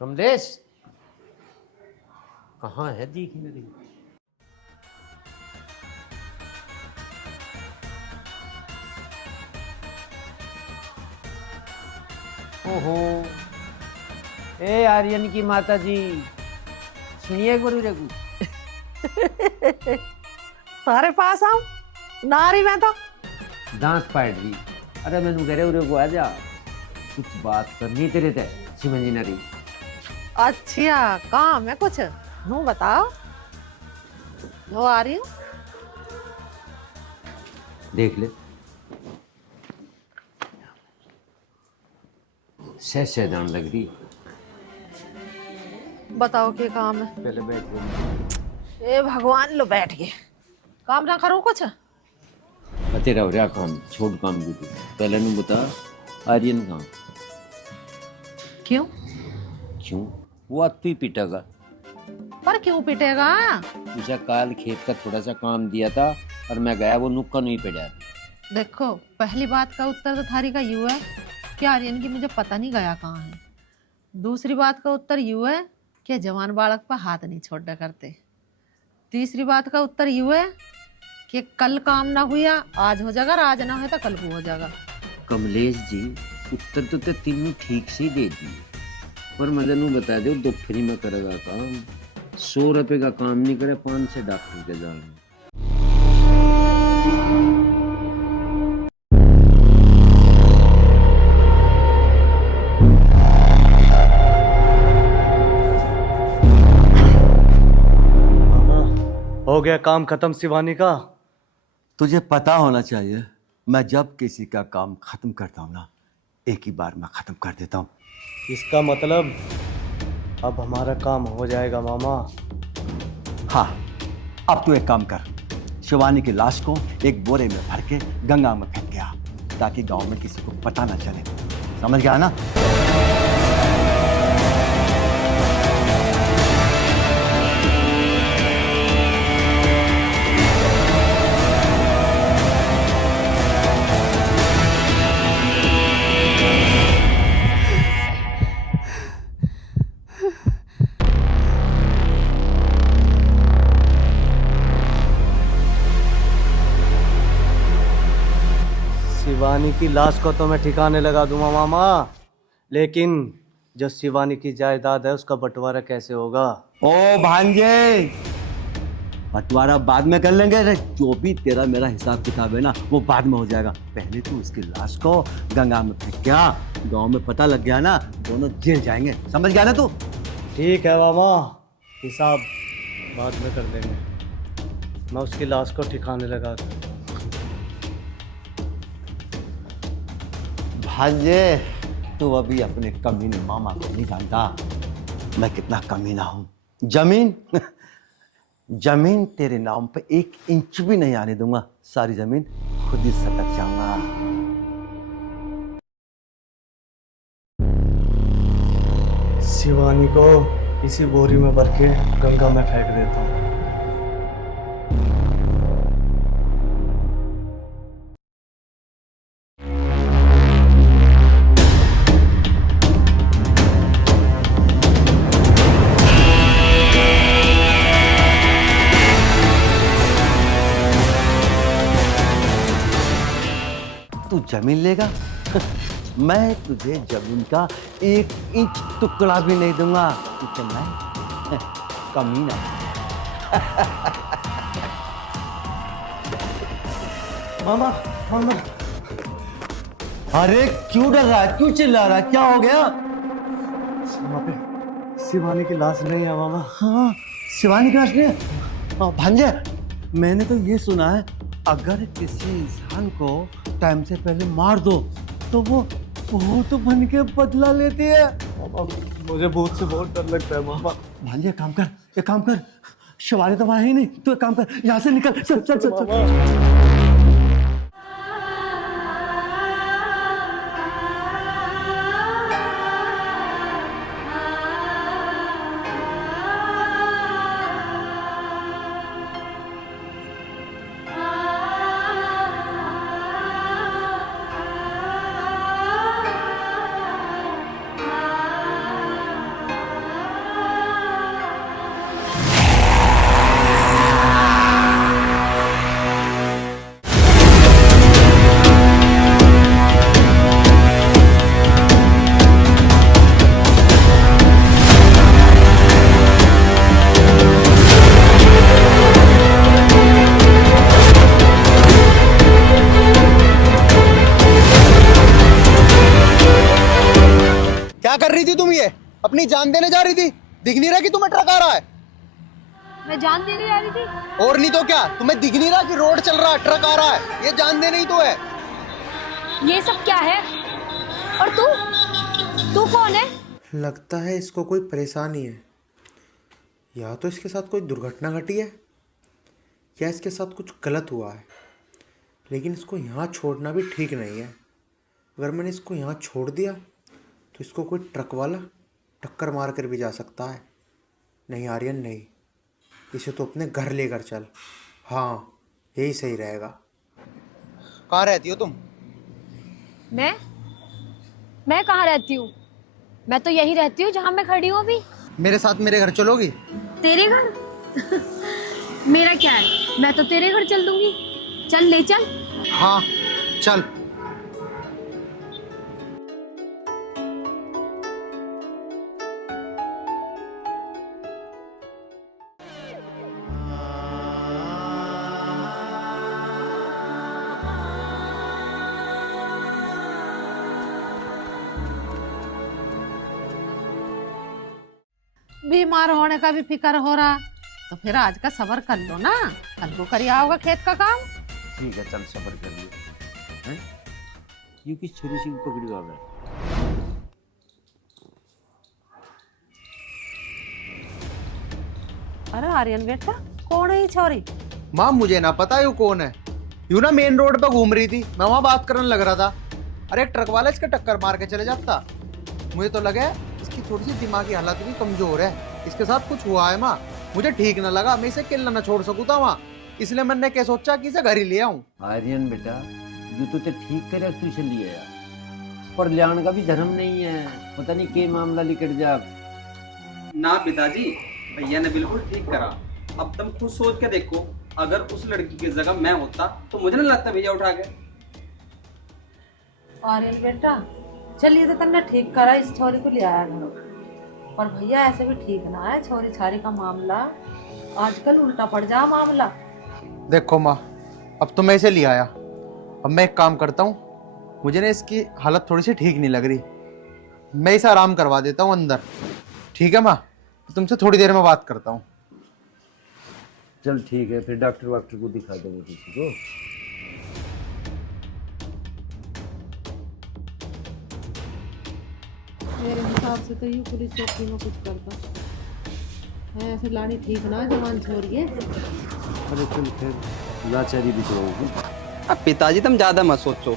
कमलेश कहाँ है, दिख नहीं रही। ओहो, ए आर्यन की माता जी, सुनिए एक बार मेरे को। तारे पास आऊं ना रही मैं तो दांत पाट रही। अरे मैंने कह रहे उरे को आ जा, कुछ बात करनी तेरे ते समझ नहीं रही। अच्छा काम है कुछ, हूँ बताओ। वो आ रही हूँ। देख ले, सह दान लग रही। बताओ क्या काम है। पहले बैठ गए। ए भगवान, लो बैठ गए। काम ना करो कुछ। तेरा हो रहा काम, छोड़ काम की तू। पहले नहीं बता आर्यन कहाँ? क्यों? क्यों? वो आज तू ही पीटेगा। पर क्यों पिटेगा? उसे काल खेत का थोड़ा सा काम दिया था और मैं गया, वो नुक्का नहीं पड़ा। देखो, पहली बात का उत्तर तो थारी का यू है कि आर्यन की मुझे पता नहीं गया कहाँ है। दूसरी बात का उत्तर यू है कि जवान बालक पर हाथ नहीं छोड़ा करते। तीसरी बात का उत्तर यू है कि कल काम ना हुआ आज हो जाएगा, आज ना हो तो कल को हो जाएगा। कमलेश जी, उत्तर तो ते तीनों ठीक से ही दे दिए, पर मदन नू बता दो दो फ्री में करेगा काम। 100 रुपए का काम नहीं करे, 5 से डॉक्टर के जाने। हो गया काम खत्म शिवानी का। तुझे पता होना चाहिए, मैं जब किसी का काम खत्म करता हूँ ना, एक ही बार में खत्म कर देता हूँ। इसका मतलब अब हमारा काम हो जाएगा मामा। हाँ, अब तू एक काम कर, शिवानी की लाश को एक बोरे में भर के गंगा में फेंक गया, ताकि गांव में किसी को पता ना चले। समझ गया ना? शिवानी की लाश को तो मैं ठिकाने लगा दूंगा मामा, लेकिन जो शिवानी की जायदाद है उसका बंटवारा कैसे होगा? ओ भांजे, बंटवारा बाद में कर लेंगे। जो भी तेरा मेरा हिसाब किताब है ना, वो बाद में हो जाएगा। पहले तू उसकी लाश को गंगा में फेंक गया, गांव में पता लग गया ना, दोनों जेल जाएंगे। समझ गया ना तू? ठीक है मामा, हिसाब बाद में कर देंगे। मैं उसकी लाश को ठिकाने लगा दूं। भांजे, तू अभी अपने कमीने मामा को नहीं जानता, मैं कितना कमीना हूं। जमीन जमीन तेरे नाम पे 1 इंच भी नहीं आने दूंगा। सारी जमीन खुद ही सटक जाऊंगा। शिवानी को इसी बोरी में भर के गंगा में फेंक देता हूँ। तू जमीन लेगा? मैं तुझे जमीन का 1 इंच टुकड़ा भी नहीं दूंगा, क्योंकि मैं कमीना। मामा मामा, अरे क्यों डर रहा है, क्यों चिल्ला रहा है, क्या हो गया? वहाँ पे शिवानी की लाश नहीं है मामा। हाँ, शिवानी का असली है। भांजे, मैंने तो ये सुना है, अगर किसी इंसान को टाइम से पहले मार दो तो वो भूत बन के बदला लेती है। मुझे भूत से बहुत डर लगता है मामा। भांजे, एक काम कर, शिवानी तो वहां ही नहीं, तू एक काम कर, यहाँ से निकल, चल चल चल, चल। क्या कर रही थी तुम? ये अपनी जान देने जा रही थी? दिख नहीं रहा कि तुम्हें ट्रक आ रहा है? मैं जान देने जा रही थी। और नहीं तो क्या, तुम्हें दिख नहीं रहा कि रोड चल रहा है, ट्रक आ रहा है? ये जान देने ही तो है। ये सब क्या है? और तू कौन है? लगता है इसको कोई परेशानी है, या तो इसके साथ कोई दुर्घटना घटी है या इसके साथ कुछ गलत हुआ है। लेकिन इसको यहाँ छोड़ना भी ठीक नहीं है। अगर मैंने इसको यहाँ छोड़ दिया तो इसको कोई ट्रक वाला टक्कर मार कर भी जा सकता है। नहीं आर्यन नहीं, इसे तो अपने घर लेकर चल। हाँ, यही सही रहेगा। कहाँ रहती हो तुम? मैं कहाँ रहती हूँ? मैं तो यही रहती हूँ जहाँ मैं खड़ी हूँ अभी। मेरे साथ मेरे घर चलोगी? तेरे घर? मेरा क्या है, मैं तो तेरे घर चल दूंगी। चल, ले चल। हाँ चल। बीमार होने का भी फिक्र हो रहा तो फिर आज का सब्र कर लो ना, कल को करिया होगा खेत का काम। ठीक है, चल सब्र कर लियो। हैं? ये किस छुरी से पकड़ी हुआ है? अरे आर्यन बेटा, कौन है ये छोरी? माँ मुझे ना पता यू कौन है। यूं ना मेन रोड पे घूम रही थी, मैं वहां बात करने लग रहा था। अरे एक ट्रक वाला इसके टक्कर मार के चले जाता। मुझे तो लगा इसकी थोड़ी सी दिमागी हालत भी कमजोर है, इसके साथ कुछ हुआ है। माँ मुझे ठीक ना लगा, मैं इसे अकेला ना छोड़ सकूं था वहाँ, इसलिए मैंने क्या सोचा कि इसे घर ही ले आऊं। आर्यन बेटा, जो तो ठीक करे तू इसे लिए यार, पर लियान का भी धर्म नहीं है। पता नहीं के मामला लिकट जा। ना पिताजी, भैया ने बिल्कुल ठीक करा। अब तुम खुद सोच के देखो, अगर उस लड़की की जगह मैं होता तो मुझे नहीं लगता भैया उठा के। आर्यन बेटा, चलिए तो तन्ने ठीक करा, इस छोरी को ले आया घर। और भैया ऐसे भी ठीक ना है, छोरी छारी का मामला आजकल उल्टा पड़ जा मामला। देखो माँ, अब तो मैं इसे ले आया। अब मैं एक काम करता हूँ, मुझे ना इसकी हालत थोड़ी सी ठीक नहीं लग रही, मैं इसे आराम करवा देता हूँ अंदर। ठीक है माँ, तुमसे थोड़ी देर में बात करता हूँ। चल ठीक है, फिर डॉक्टर वाक्टर को दिखा देंगे किसी को। मेरे हिसाब से तो ये पुलिस चौकी में कुछ करता है, ऐसे लानी ठीक ना, जवान छोरी है। अरे चल फिर लाचारी भी तो होगी। अब पिताजी तुम ज्यादा मत सोचो,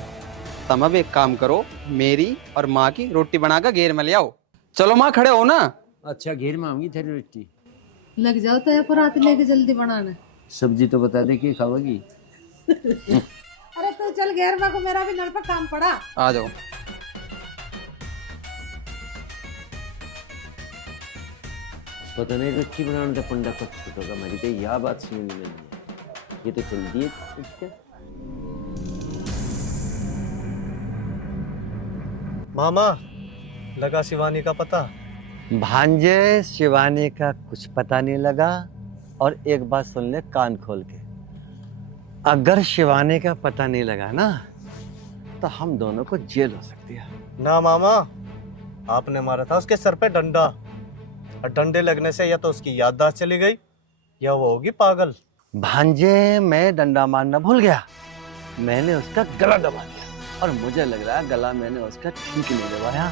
तुम अब एक काम करो, मेरी और माँ की रोटी बनाकर घेर में ले आओ। चलो माँ, खड़े हो ना। अच्छा, घेर में आऊंगी तेरी रोटी। लग जाओ तो ये परात लेके जल्दी बनाना। सब्जी तो बता दे कि खाओगी। अरे तू चल घेर में को, मेरा भी नल पर काम पड़ा। आ जाओ। पता नहीं रखी बनाने का पंडा कब छूटेगा, मेरी तो यह बात समझ में नहीं है। ये तो चल दिए उसके। मामा, लगा शिवानी का पता? भांजे, शिवानी का कुछ पता नहीं लगा। और एक बात सुन ले कान खोल के, अगर शिवानी का पता नहीं लगा ना तो हम दोनों को जेल हो सकती है। ना मामा, आपने मारा था उसके सर पे डंडा, और डंडे लगने से या तो उसकी याददाश्त चली गई या वो होगी पागल। भांजे, मैं डंडा मारना भूल गया, मैंने उसका गला दबा दिया और मुझे लग रहा है गला मैंने उसका ठीक नहीं दबाया,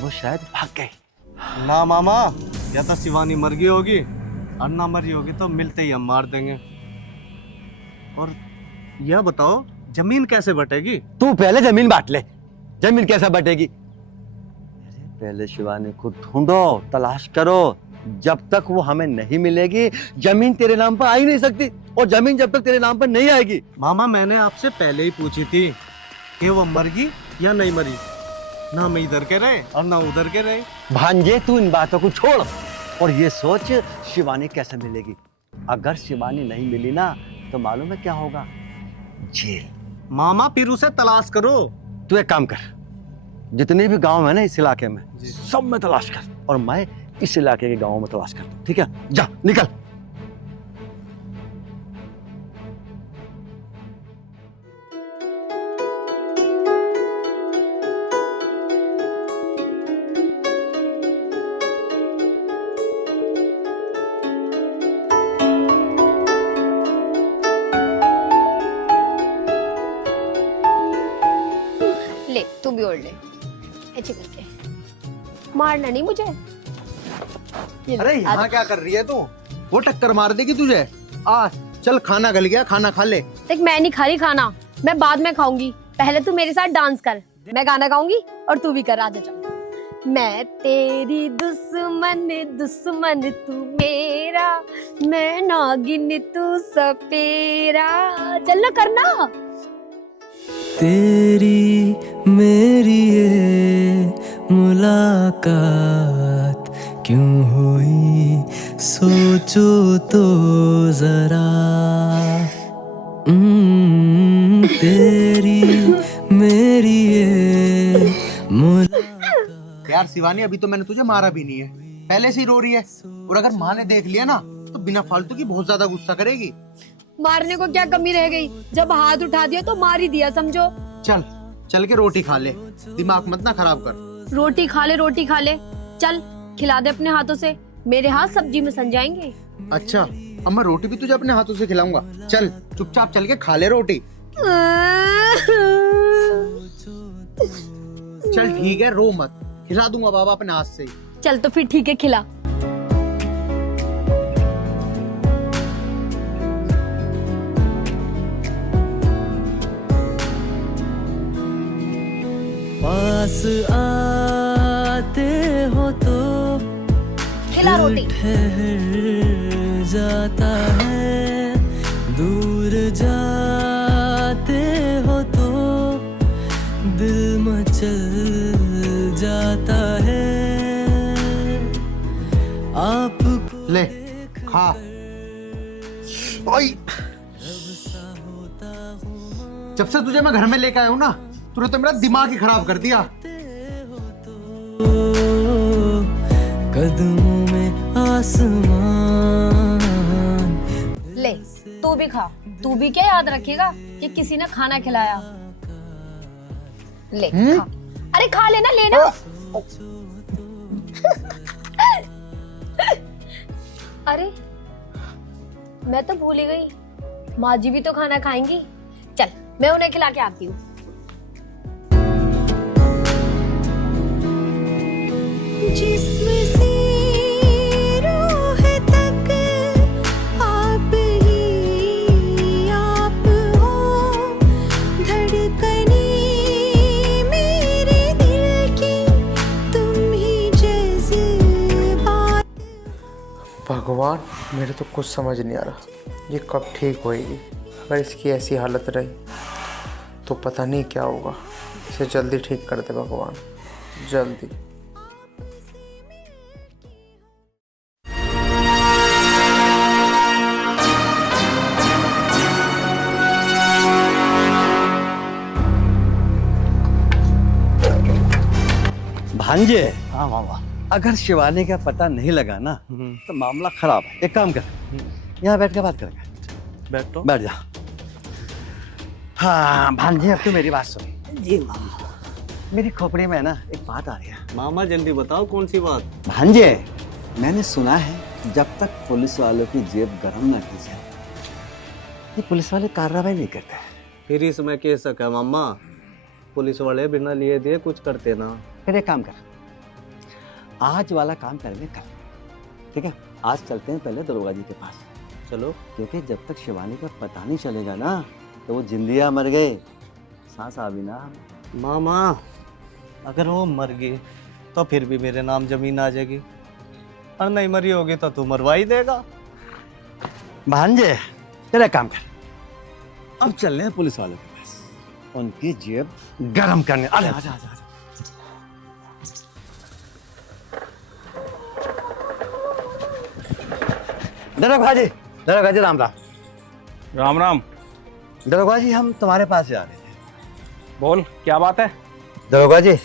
वो शायद भाग गई। ना मामा, या तो शिवानी मर गई होगी, और ना मरी होगी तो मिलते ही हम मार देंगे। और यह बताओ, जमीन कैसे बटेगी? तू पहले जमीन बांट ले, जमीन कैसे बटेगी? पहले शिवानी को ढूंढो, तलाश करो। जब तक वो हमें नहीं मिलेगी जमीन तेरे नाम पर आ ही नहीं सकती, और जमीन जब तक तेरे नाम पर नहीं आएगी। मामा, मैंने आपसे पहले ही पूछी थी कि वो मर गई या नहीं मरी, ना मैं इधर के रहे और ना उधर के रहे। भांजे, तू इन बातों को छोड़ और ये सोच शिवानी कैसे मिलेगी। अगर शिवानी नहीं मिली ना तो मालूम है क्या होगा? जेल। मामा, फिर उसे तलाश करो। तू एक काम कर, जितने भी गांव है ना इस इलाके में सब में तलाश कर, और मैं इस इलाके के गांवों में तलाश करता हूं। ठीक है, जा निकल। ले तू भी ओढ़ ले, ऐसे करके। मारना नहीं मुझे। ये ले, अरे यहाँ क्या कर रही है तू? वो टक्कर मार देगी तुझे। आ चल, खाना गल गया, खाना खा ले। देख मैं नहीं खा रही खाना, मैं बाद में खाऊंगी। पहले तू मेरे साथ डांस कर, मैं गाना गाऊंगी और तू भी कर। आजा चल। मैं तेरी दुश्मन दुश्मन तू मेरा, मैं नागिन तू सपेरा। चल ना करना। तेरी मेरी ये मुलाकात क्यों हुई, सोचो तो जरा। तेरी मेरी ये यार शिवानी, अभी तो मैंने तुझे मारा भी नहीं है, पहले से ही रो रही है। और अगर माँ ने देख लिया ना तो बिना फालतू की बहुत ज्यादा गुस्सा करेगी। मारने को क्या कमी रह गई, जब हाथ उठा दिया तो मार ही दिया समझो। चल चल के रोटी खा ले, दिमाग मत ना खराब कर। रोटी खा ले, रोटी खा ले। चल खिला दे अपने हाथों से, मेरे हाथ सब्जी में सन जाएंगे। अच्छा, अब मैं रोटी भी तुझे अपने हाथों से खिलाऊंगा। चल चुपचाप चल के खा ले रोटी। चल ठीक है, रो मत, खिला दूंगा बाबा अपने हाथ से ही। चल तो फिर ठीक है, खिला। पास आते हो तो खिला रोटी। ठहर जाता है, दूर जाते हो तो दिल मचल जाता है। आपको ले खा। ओए, जब से तुझे मैं घर में लेके आया हूँ ना, तूने तो मेरा दिमाग ही खराब कर दिया। कदमों में आसमान। ले तू भी खा, तू भी क्या याद रखेगा कि किसी ने खाना खिलाया। ले खा, अरे खा लेना, लेना। अरे मैं तो भूल ही गई, माँ जी भी तो खाना खाएंगी। चल मैं उन्हें खिला के आती हूँ। जिस्म से रूह तक आप ही आप हो, धड़कनें मेरे दिल की तुम ही जज्बात। भगवान, मेरे तो कुछ समझ नहीं आ रहा, ये कब ठीक होएगी। अगर इसकी ऐसी हालत रही तो पता नहीं क्या होगा। इसे जल्दी ठीक कर दे भगवान, जल्दी। भांजे, हाँ मामा। अगर शिवानी का पता नहीं लगा ना तो मामला खराब है। एक काम कर, यहाँ बैठ के बात करेंगे। बैठ तो। बैठ जा। हाँ भांजे, अब तो मेरी बात सुन। जी मामा। मेरी खोपड़ी में ना एक बात आ रही है। मामा जल्दी बताओ कौन सी बात। भांजे, मैंने सुना है जब तक पुलिस वालों की जेब गर्म ना की जाए, ये पुलिस वाले कार्रवाई नहीं करते। फिर इसमें केस है मामा, पुलिस वाले बिना लिए दिए कुछ करते ना। फिर एक काम कर, आज वाला काम करेंगे कल, ठीक है? आज चलते हैं पहले दरोगा जी के पास। चलो। क्योंकि जब तक शिवानी का पता नहीं चलेगा ना तो वो जिंदिया मर गए, सांस आ भी ना। मामा अगर वो मर गई तो फिर भी मेरे नाम जमीन आ जाएगी, और नहीं मरी होगी तो तू मरवा ही देगा। भांजे, तेरा काम कर, अब चल रहे हैं पुलिस वालों के पास, उनकी जेब गरम करने। अरे आजा आजा आजा। दरोगा जी, दरोगा जी राम राम। राम राम। दरोगा जी, हम तुम्हारे पास ही आ रहे थे। बोल क्या बात है। दरोगा जी,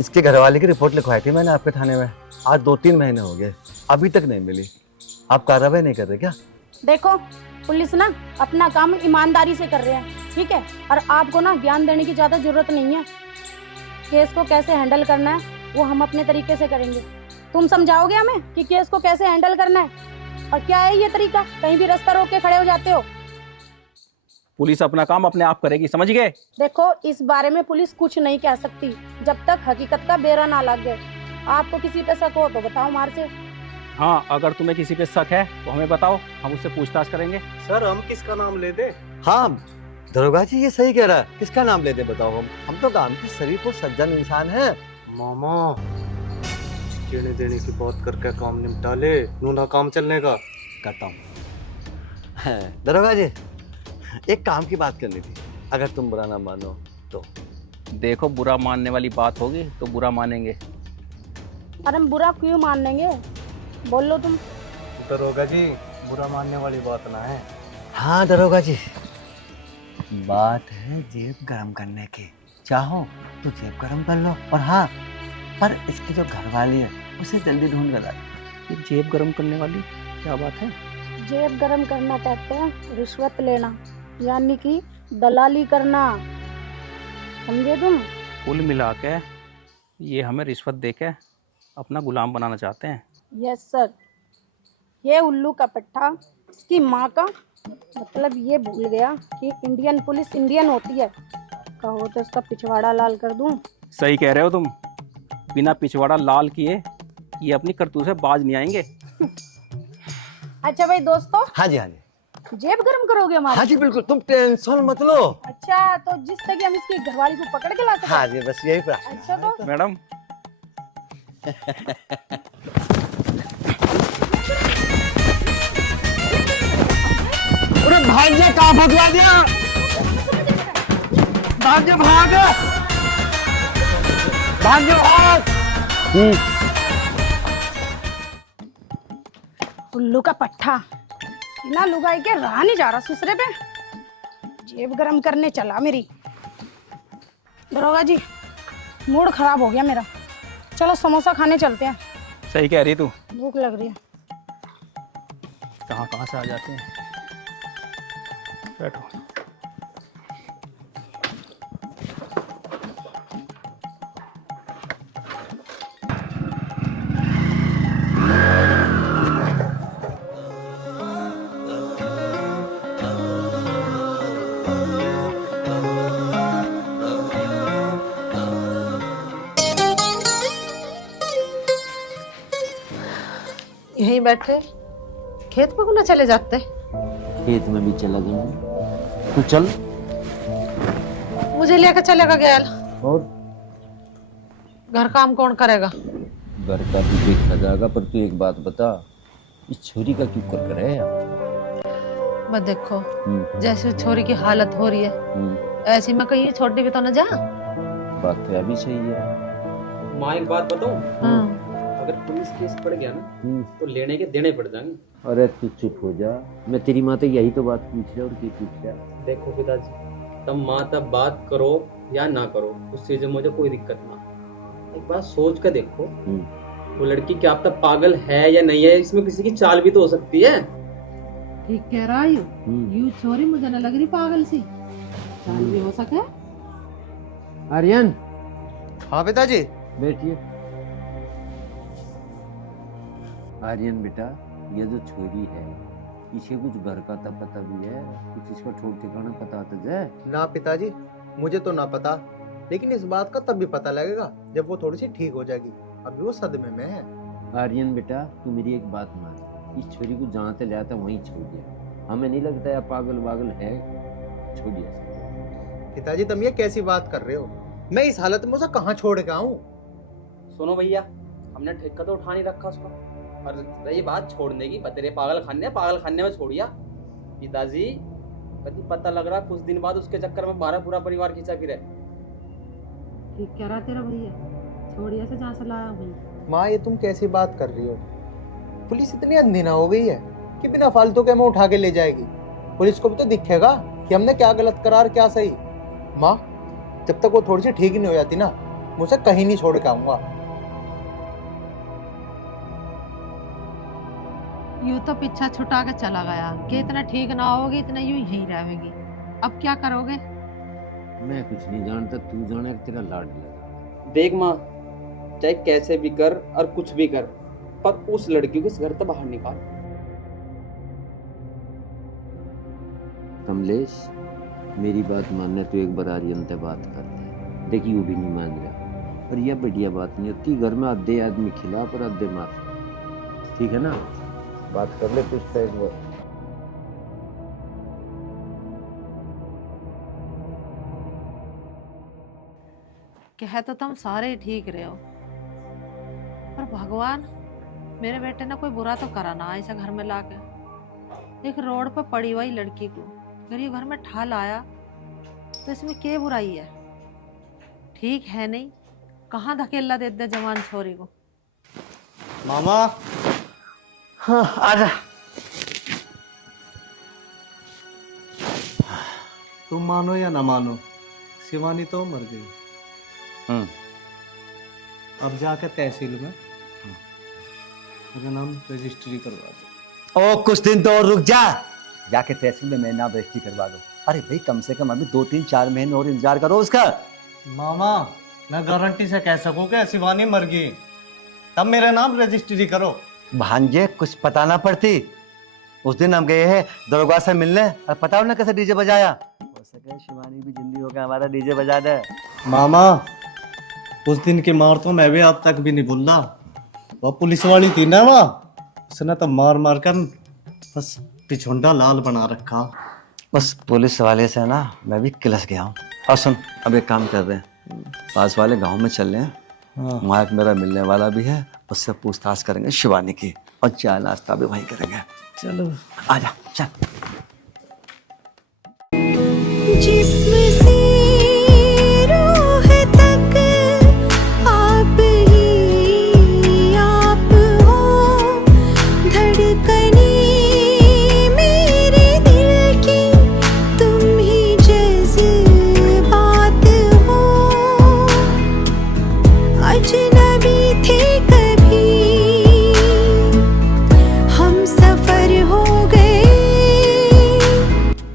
इसके घरवाले की रिपोर्ट लिखवाई थी मैंने आपके थाने में, आज 2-3 महीने हो गए, अभी तक नहीं मिली। आप कार्रवाई नहीं कर रहे क्या? देखो, पुलिस ना अपना काम ईमानदारी से कर रहे हैं, ठीक है? और आपको ना ज्ञान देने की ज़्यादा जरूरत नहीं है। केस को कैसे हैंडल करना है वो हम अपने तरीके से करेंगे। तुम समझाओगे हमें कि केस को कैसे हैंडल करना है? और क्या है ये तरीका, कहीं भी रास्ता रोक के खड़े हो जाते हो। पुलिस अपना काम अपने आप करेगी, समझ गए? देखो, इस बारे में पुलिस कुछ नहीं कह सकती जब तक हकीकत का बेरा ना लग जाए। आपको किसी पे शक हो तो बताओ मार से। हाँ, अगर तुम्हें किसी पे शक है तो हमें बताओ, हम उससे पूछताछ करेंगे। सर हम किसका नाम ले दे? हाँ दरोगा जी ये सही कह रहा है, किसका नाम लेते बताओ? हम तो गांव के शरीफ और सज्जन इंसान हैं। मामा देने देने की बात करके काम निपटा ले, नूना काम चलने का। करता हूँ। दरोगा जी एक काम की बात करनी थी, अगर तुम बुरा ना मानो तो। देखो, बुरा मानने वाली बात होगी तो बुरा मानेंगे। अरे हम बुरा क्यों मान लेंगे, बोल लो तुम। दरोगा जी बुरा मानने वाली बात ना है। हाँ दरोगा जी, बात है जेब गरम करने की। चाहो तो जेब गरम कर लो, और हाँ पर इसकी जो घरवाली है उसे जल्दी ढूंढ कर ला। ये जेब गरम करने वाली क्या बात है? जेब गरम करना कहते हैं रिश्वत लेना, यानी कि दलाली करना, समझे तुम? कुल मिला के ये हमें रिश्वत देके अपना गुलाम बनाना चाहते हैं। Yes sir. ये उल्लू का पट्टा इसकी माँ का मतलब ये भूल गया कि इंडियन पुलिस इंडियन होती है। कहो तो इसका पिछवाड़ा लाल कर दूं। सही कह रहे हो तुम, बिना पिछवाड़ा लाल किए ये अपनी करतूत से बाज नहीं आएंगे। अच्छा भाई दोस्तों, हाँ जी हाँ जी, जेब गरम करोगे हमारी? हाँ जी बिल्कुल, तुम टेंशन मत लो। अच्छा, तो जिस तक हम इसकी घरवाली को पकड़ के ला सके। हाँ जी बस यही प्रश्न। अच्छा तो मैडम अरे भाग जा, कहाँ भगवा दिया? भाग जा, भाग भाग जा, भाग। उल्लू का पट्टा बिना लुगाई के रहा नहीं जा रहा ससुरे पे। जेब गरम करने चला मेरी। दरोगा जी मूड खराब हो गया मेरा, चलो समोसा खाने चलते हैं। सही कह रही तू, भूख लग रही है। कहाँ कहाँ से आ जाते हैं। बैठो। यहीं बैठे खेत पे क्यों चले जाते? खेत में भी चला जाऊंगा, तू चल। मुझे लेकर चलेगा गैल? और घर काम कौन करेगा? घर का भी देखा जाएगा, पर तू एक बात बता, इस छोरी का क्यों कर रहा है यार? बस देखो, जैसे उस छोरी की हालत हो रही है ऐसी मैं कहीं छोटी भी तो न जा। बात तो अभी सही है। माँ एक बात बताऊं, अगर पुलिस केस पड़ गया ना तो लेने के देने पड़ जाएंगे। अरे तू चुप हो जा, मैं तेरी माँ तो यही तो बात पूछ रहा और क्या पूछ रहा। देखो पिताजी, तब माँ तब बात करो या ना करो, उस चीज में मुझे कोई दिक्कत ना। एक बात सोच कर देखो, वो लड़की क्या अब तक पागल है या नहीं है, इसमें किसी की चाल भी तो हो सकती है। ठीक कह रहा है यू छोरी मुझे न लग रही पागल सी, चाल भी हो सके। आर्यन। हाँ पिताजी। बैठिए। आर्यन बेटा, ये जो छोरी है इसे कुछ घर का तो पता भी है, कुछ इसका ठोक ठिकाना पता तो जाए? ना पिताजी, मुझे तो ना पता, लेकिन इस बात का तब भी पता लगेगा जब वो थोड़ी सी ठीक हो जाएगी। अभी वो सदमे में है। आर्यन बेटा, तू मेरी एक बात मान, इस छोरी को जहाँ से लाया था वहीं छोड़ दिया। हमें नहीं लगता है पागल वागल है, छोड़ दिया। पिताजी तुम ये कैसी बात कर रहे हो? मैं इस हालत में उसे कहाँ छोड़ के आऊँ? सुनो भैया, हमने ठेका तो उठा नहीं रखा उसका, और रही बात छोड़ने की, तेरे पागल खाने में छोड़िया। पिताजी कभी पता लग रहा कुछ दिन बाद उसके चक्कर में पूरा परिवार खींचा फिरे। ठीक कह रहा तेरा भैया, छोड़िया से जहाँ से लाया हूँ। माँ ये तुम कैसी बात कर रही हो? पुलिस इतनी अंधी ना हो गई है कि बिना फालतू के हमें उठा के ले जाएगी। पुलिस को भी तो दिखेगा कि हमने क्या गलत करा और क्या सही। माँ जब तक वो थोड़ी सी ठीक नहीं हो जाती ना, मुझे कहीं नहीं छोड़ के आऊंगा। यूं तो पीछा छुटा के चला गया कि इतना ठीक ना होगी, इतना यूं यहीं रहेगी। अब क्या करोगे? मैं कुछ नहीं जानता, तू जाने तेरा लाड लगा। देख माँ, चाहे कैसे भी कर और कुछ भी कर, पर उस लड़की को इस घर से बाहर निकाल। कमलेश, मेरी बात मानना तो एक बार आर्यन से बात करते हैं, देखिए वो भी नहीं मान रहा। और यह बढ़िया बात नहीं होती, घर में आधे आदमी खिलाफ और आधे माफ, ठीक है ना? बात कर ले कुछ तो एक बार। कह तो तुम सारे ही ठीक रहे हो, पर भगवान मेरे बेटे ने कोई बुरा तो करा ना ऐसा घर में लाके। एक रोड पर पड़ी हुई लड़की को अगर ये घर में ठा लाया तो इसमें क्या बुराई है? ठीक है नहीं, कहाँ धकेला दे दे जवान छोरी को। मामा हाँ आजा। तुम मानो या ना मानो, शिवानी तो मर गई। अब जाकर तहसील में मेरा नाम रजिस्ट्री करवा दो। ओ कुछ दिन तो और रुक जा, जाके तहसील में मेरा नाम रजिस्ट्री करवा दो। अरे भाई कम से कम अभी 2-3-4 महीने और इंतजार करो उसका। मामा मैं गारंटी से कह सकूं कि शिवानी मर गई, तब मेरा नाम रजिस्ट्री करो। भांजे कुछ पता ना पड़ती। उस दिन हम गए हैं दरोगा से मिलने और पता उन्हें कैसे डीजे बजाया। हो सके शिवानी भी जिंदगी होकर हमारा डीजे बजा दे। मामा उस दिन की मार तो मैं भी अब तक भी नहीं भूल रहा। वो पुलिस वाली थी ना, वहाँ उसने तो मार मार कर बस पिछुंडा लाल बना रखा। बस पुलिस वाले से ना मैं भी किलस गया हूँ। और सुन अब एक काम कर रहे हैं, पास वाले गांव में चल रहे हैं, वहाँ एक मेरा मिलने वाला भी है, उससे पूछताछ करेंगे शिवानी की, और चाय नाश्ता भी वहीं करेंगे। चलो आजा चल। जिस्म से रूह तक आप ही आप हो, धड़कने मेरे दिल की तुम ही जज्बात हो। अजनबी थे कभी हम सफर हो गए।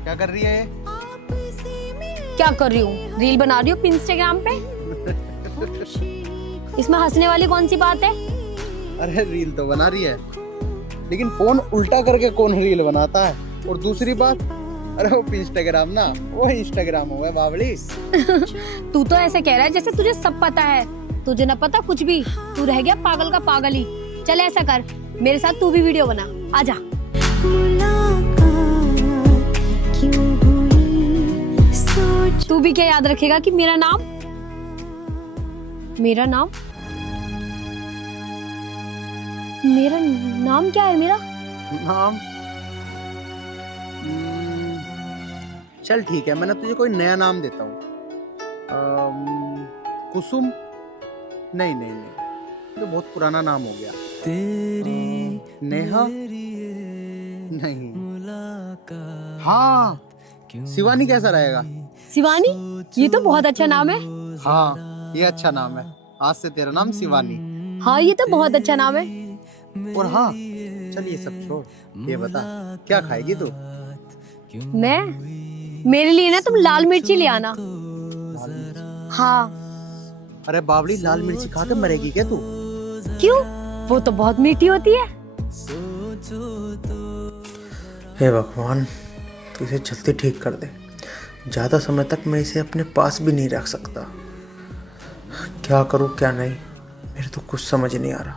क्या कर रही है? क्या कर रही हूँ? रील बना रही हूँ इंस्टाग्राम पे। इसमें हंसने वाली कौन सी बात है? अरे रील तो बना रही है, लेकिन फोन उल्टा करके कौन रील बनाता है? और दूसरी बात, अरे वो इंस्टाग्राम ना, वो इंस्टाग्राम हुआ है बावली। तू तो ऐसे कह रहा है जैसे तुझे सब पता है। तुझे ना पता कुछ भी, तू रह गया पागल का पागल ही। चल ऐसा कर, मेरे साथ तू भी वीडियो बना, आजा। तू भी क्या याद रखेगा कि मेरा नाम मेरा नाम क्या है? मेरा नाम चल ठीक है, मैंने तुझे कोई नया नाम देता हूँ। कुसुम? नहीं नहीं नहीं, तो बहुत पुराना नाम हो गया। नेहा? नहीं। हाँ, शिवानी कैसा रहेगा? शिवानी? ये तो बहुत अच्छा नाम है। हाँ ये अच्छा नाम है, आज से तेरा नाम शिवानी। हाँ ये तो बहुत अच्छा नाम है। और हाँ चल ये सब छोड़, ये बता क्या खाएगी तू? मैं? मेरे लिए ना तुम लाल मिर्ची ले आना। हाँ। अरे बावली, लाल मिर्ची खा के मरेगी क्या तू? क्यों? वो तो बहुत मीठी होती है। हे भगवान, तो इसे जल्दी ठीक कर दे। ज़्यादा समय तक मैं इसे अपने पास भी नहीं रख सकता। क्या करूं क्या नहीं, मेरे तो कुछ समझ नहीं आ रहा।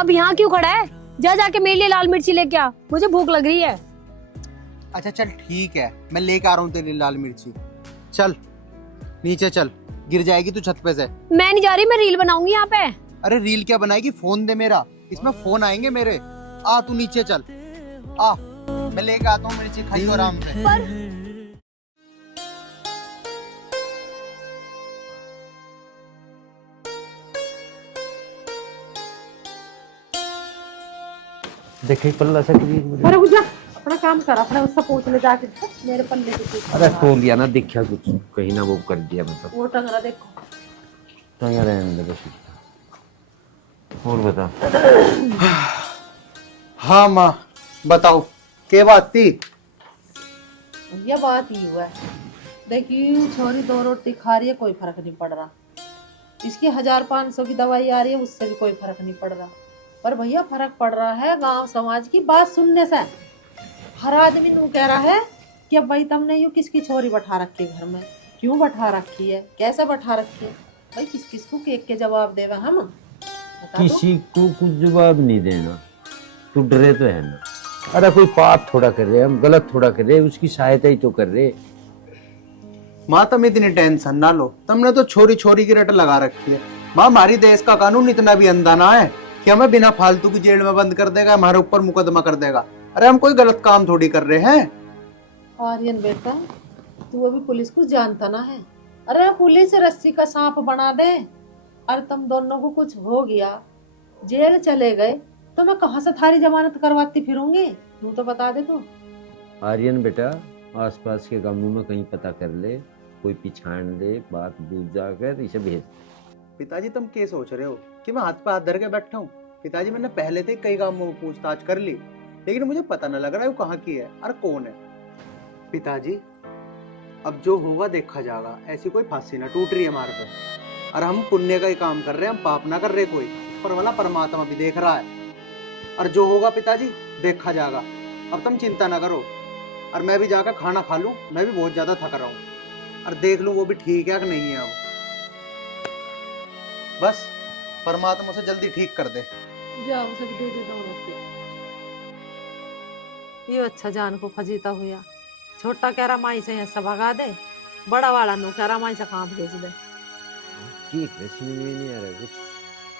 अब यहाँ क्यों खड़ा है? जा जाके मेरे लिए लाल मिर्ची लेके आ, मुझे भूख लग रही है। अच्छा चल ठीक है, मैं लेके आ रहा हूँ तेरे लिए लाल मिर्ची। चल नीचे चल, गिर जाएगी तू छत पे से। मैं नहीं जा रही, मैं रील बनाऊंगी यहाँ पे। अरे रील क्या बनाएगी, फोन दे मेरा, इसमें फोन आएंगे मेरे। आ तू नीचे चल, आ मैं लेके आता हूँ मिर्ची, खाई तो आराम से। देखे पल्ला से कभी। अरे जा, अपना काम कर, अपने उससे पूछ ले जाके, मेरे पल्ले से पूछ। अरे तो लिया ना, देखा कुछ कहीं ना वो कर दिया, मतलब वो टंगरा देखो। टंगा रहने दे बस। और बता। हाँ माँ बताओ, क्या बात थी? ये बात ही हुआ है, देखिए छोरी 2 रोटी खा रही है, कोई फर्क नहीं पड़ रहा। इसकी 1500 की दवाई आ रही है, उससे भी कोई फर्क नहीं पड़ रहा। पर भैया फर्क पड़ रहा है गांव समाज की बात सुनने से। हर आदमी नू कह रहा है कि अब भाई तुमने यूँ किसकी छोरी बैठा रखी है घर में, क्यों बैठा रखी है, कैसे बैठा रखी है भाई, किस किस को केक के जवाब देवे हम, बता दो। किसी को कुछ जवाब नहीं देना, तू डरे तो है ना। अरे कोई पाप थोड़ा कर रहे, हम गलत थोड़ा कर रहे, उसकी सहायता ही तो कर रहे। माँ तुम इतनी टेंशन ना लो, तुमने तो छोरी छोरी की रट लगा रखी है। माँ हमारी देश का कानून इतना भी अंधा ना है कि हमें बिना फालतू की जेल में बंद कर देगा, हमारे ऊपर मुकदमा कर देगा। अरे हम कोई गलत काम थोड़ी कर रहे हैं। आर्यन बेटा, तू अभी पुलिस को जानता ना है। अरे पुलिस रस्सी का सांप बना दे और तुम दोनों को कुछ हो गया, जेल चले गए, तो मैं कहाँ से थारी जमानत करवाती फिरूंगी, तू तो बता दे। तो आर्यन बेटा, आसपास के गांवों में कहीं पता कर ले, कोई पिछाड़ ले, बात बूझ जाकर इसे भेज। पिताजी तुम क्या सोच रहे हो कि मैं हाथ पे हाथ धर के बैठा हूँ? पिताजी मैंने पहले से कई गांवों में पूछताछ कर ली, लेकिन मुझे पता न लग रहा है वो कहाँ की है और कौन है। पिताजी अब जो होगा देखा जाएगा, ऐसी कोई फांसी ना टूट रही है हमारे पे, और हम पुण्य का ही काम कर रहे हैं, हम पाप ना कर रहे कोई। पर वाला परमात्मा भी देख रहा है, और जो होगा पिताजी देखा जाएगा। अब तुम चिंता ना करो, और मैं भी जाकर खाना खा लूं, मैं भी बहुत ज्यादा थक रहा हूँ, और देख लूं वो भी ठीक है कि नहीं है। अब बस परमात्मा उसे जल्दी ठीक कर दे। जाओ उसे दे दे दो ये अच्छा जान को फजीता हुआ। छोटा कह रहा माई से यहाँ भगा दे, बड़ा वाला नो कह रहा माई से कहाँ भेज दे। ठीक है, समझ में नहीं आ रहा कुछ।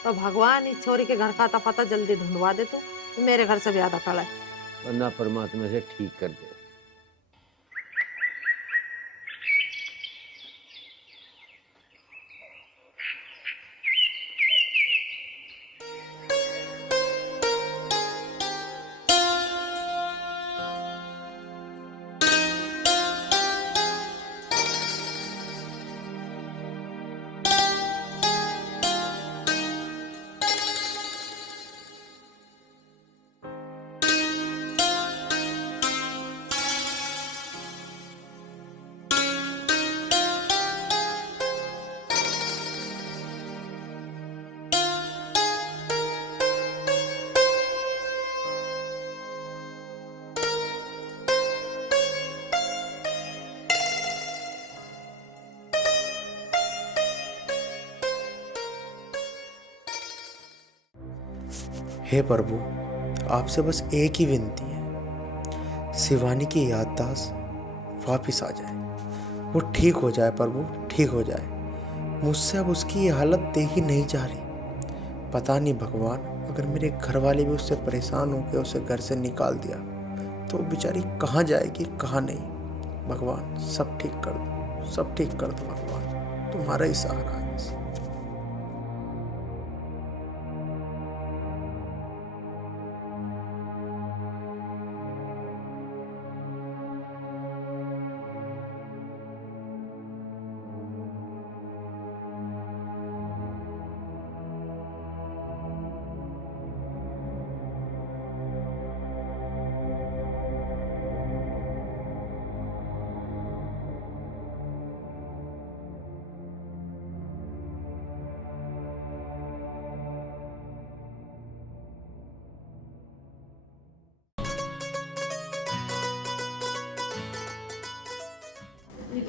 तो भगवान इस छोरी के घर का था पता जल्दी ढूंढवा दे, तो मेरे घर से भी ज्यादा खड़ा है, वरना परमात्मा से ठीक कर दे। हे प्रभु, आपसे बस एक ही विनती है, शिवानी की याददाश्त वापिस आ जाए, वो ठीक हो जाए प्रभु, ठीक हो जाए। मुझसे अब उसकी ये हालत देखी नहीं जा रही। पता नहीं भगवान, अगर मेरे घर वाले भी उससे परेशान होकर उसे घर से निकाल दिया तो वो बेचारी कहाँ जाएगी, कहाँ नहीं। भगवान सब ठीक कर दो, सब ठीक कर दो भगवान, तुम्हारा ही सहारा है।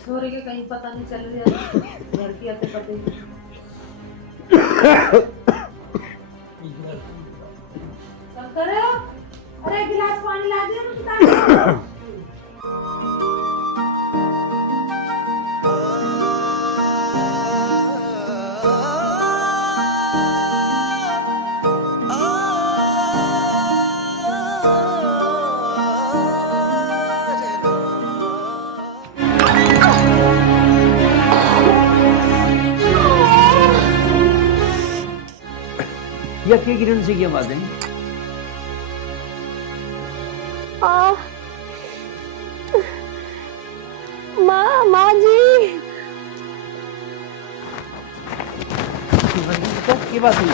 छोरे के कहीं पता नहीं चल रहा, लड़की आते पते शंकर, अरे गिलास पानी ला दे। या क्या किरण से क्या बात है? माँ जी, क्या बात है?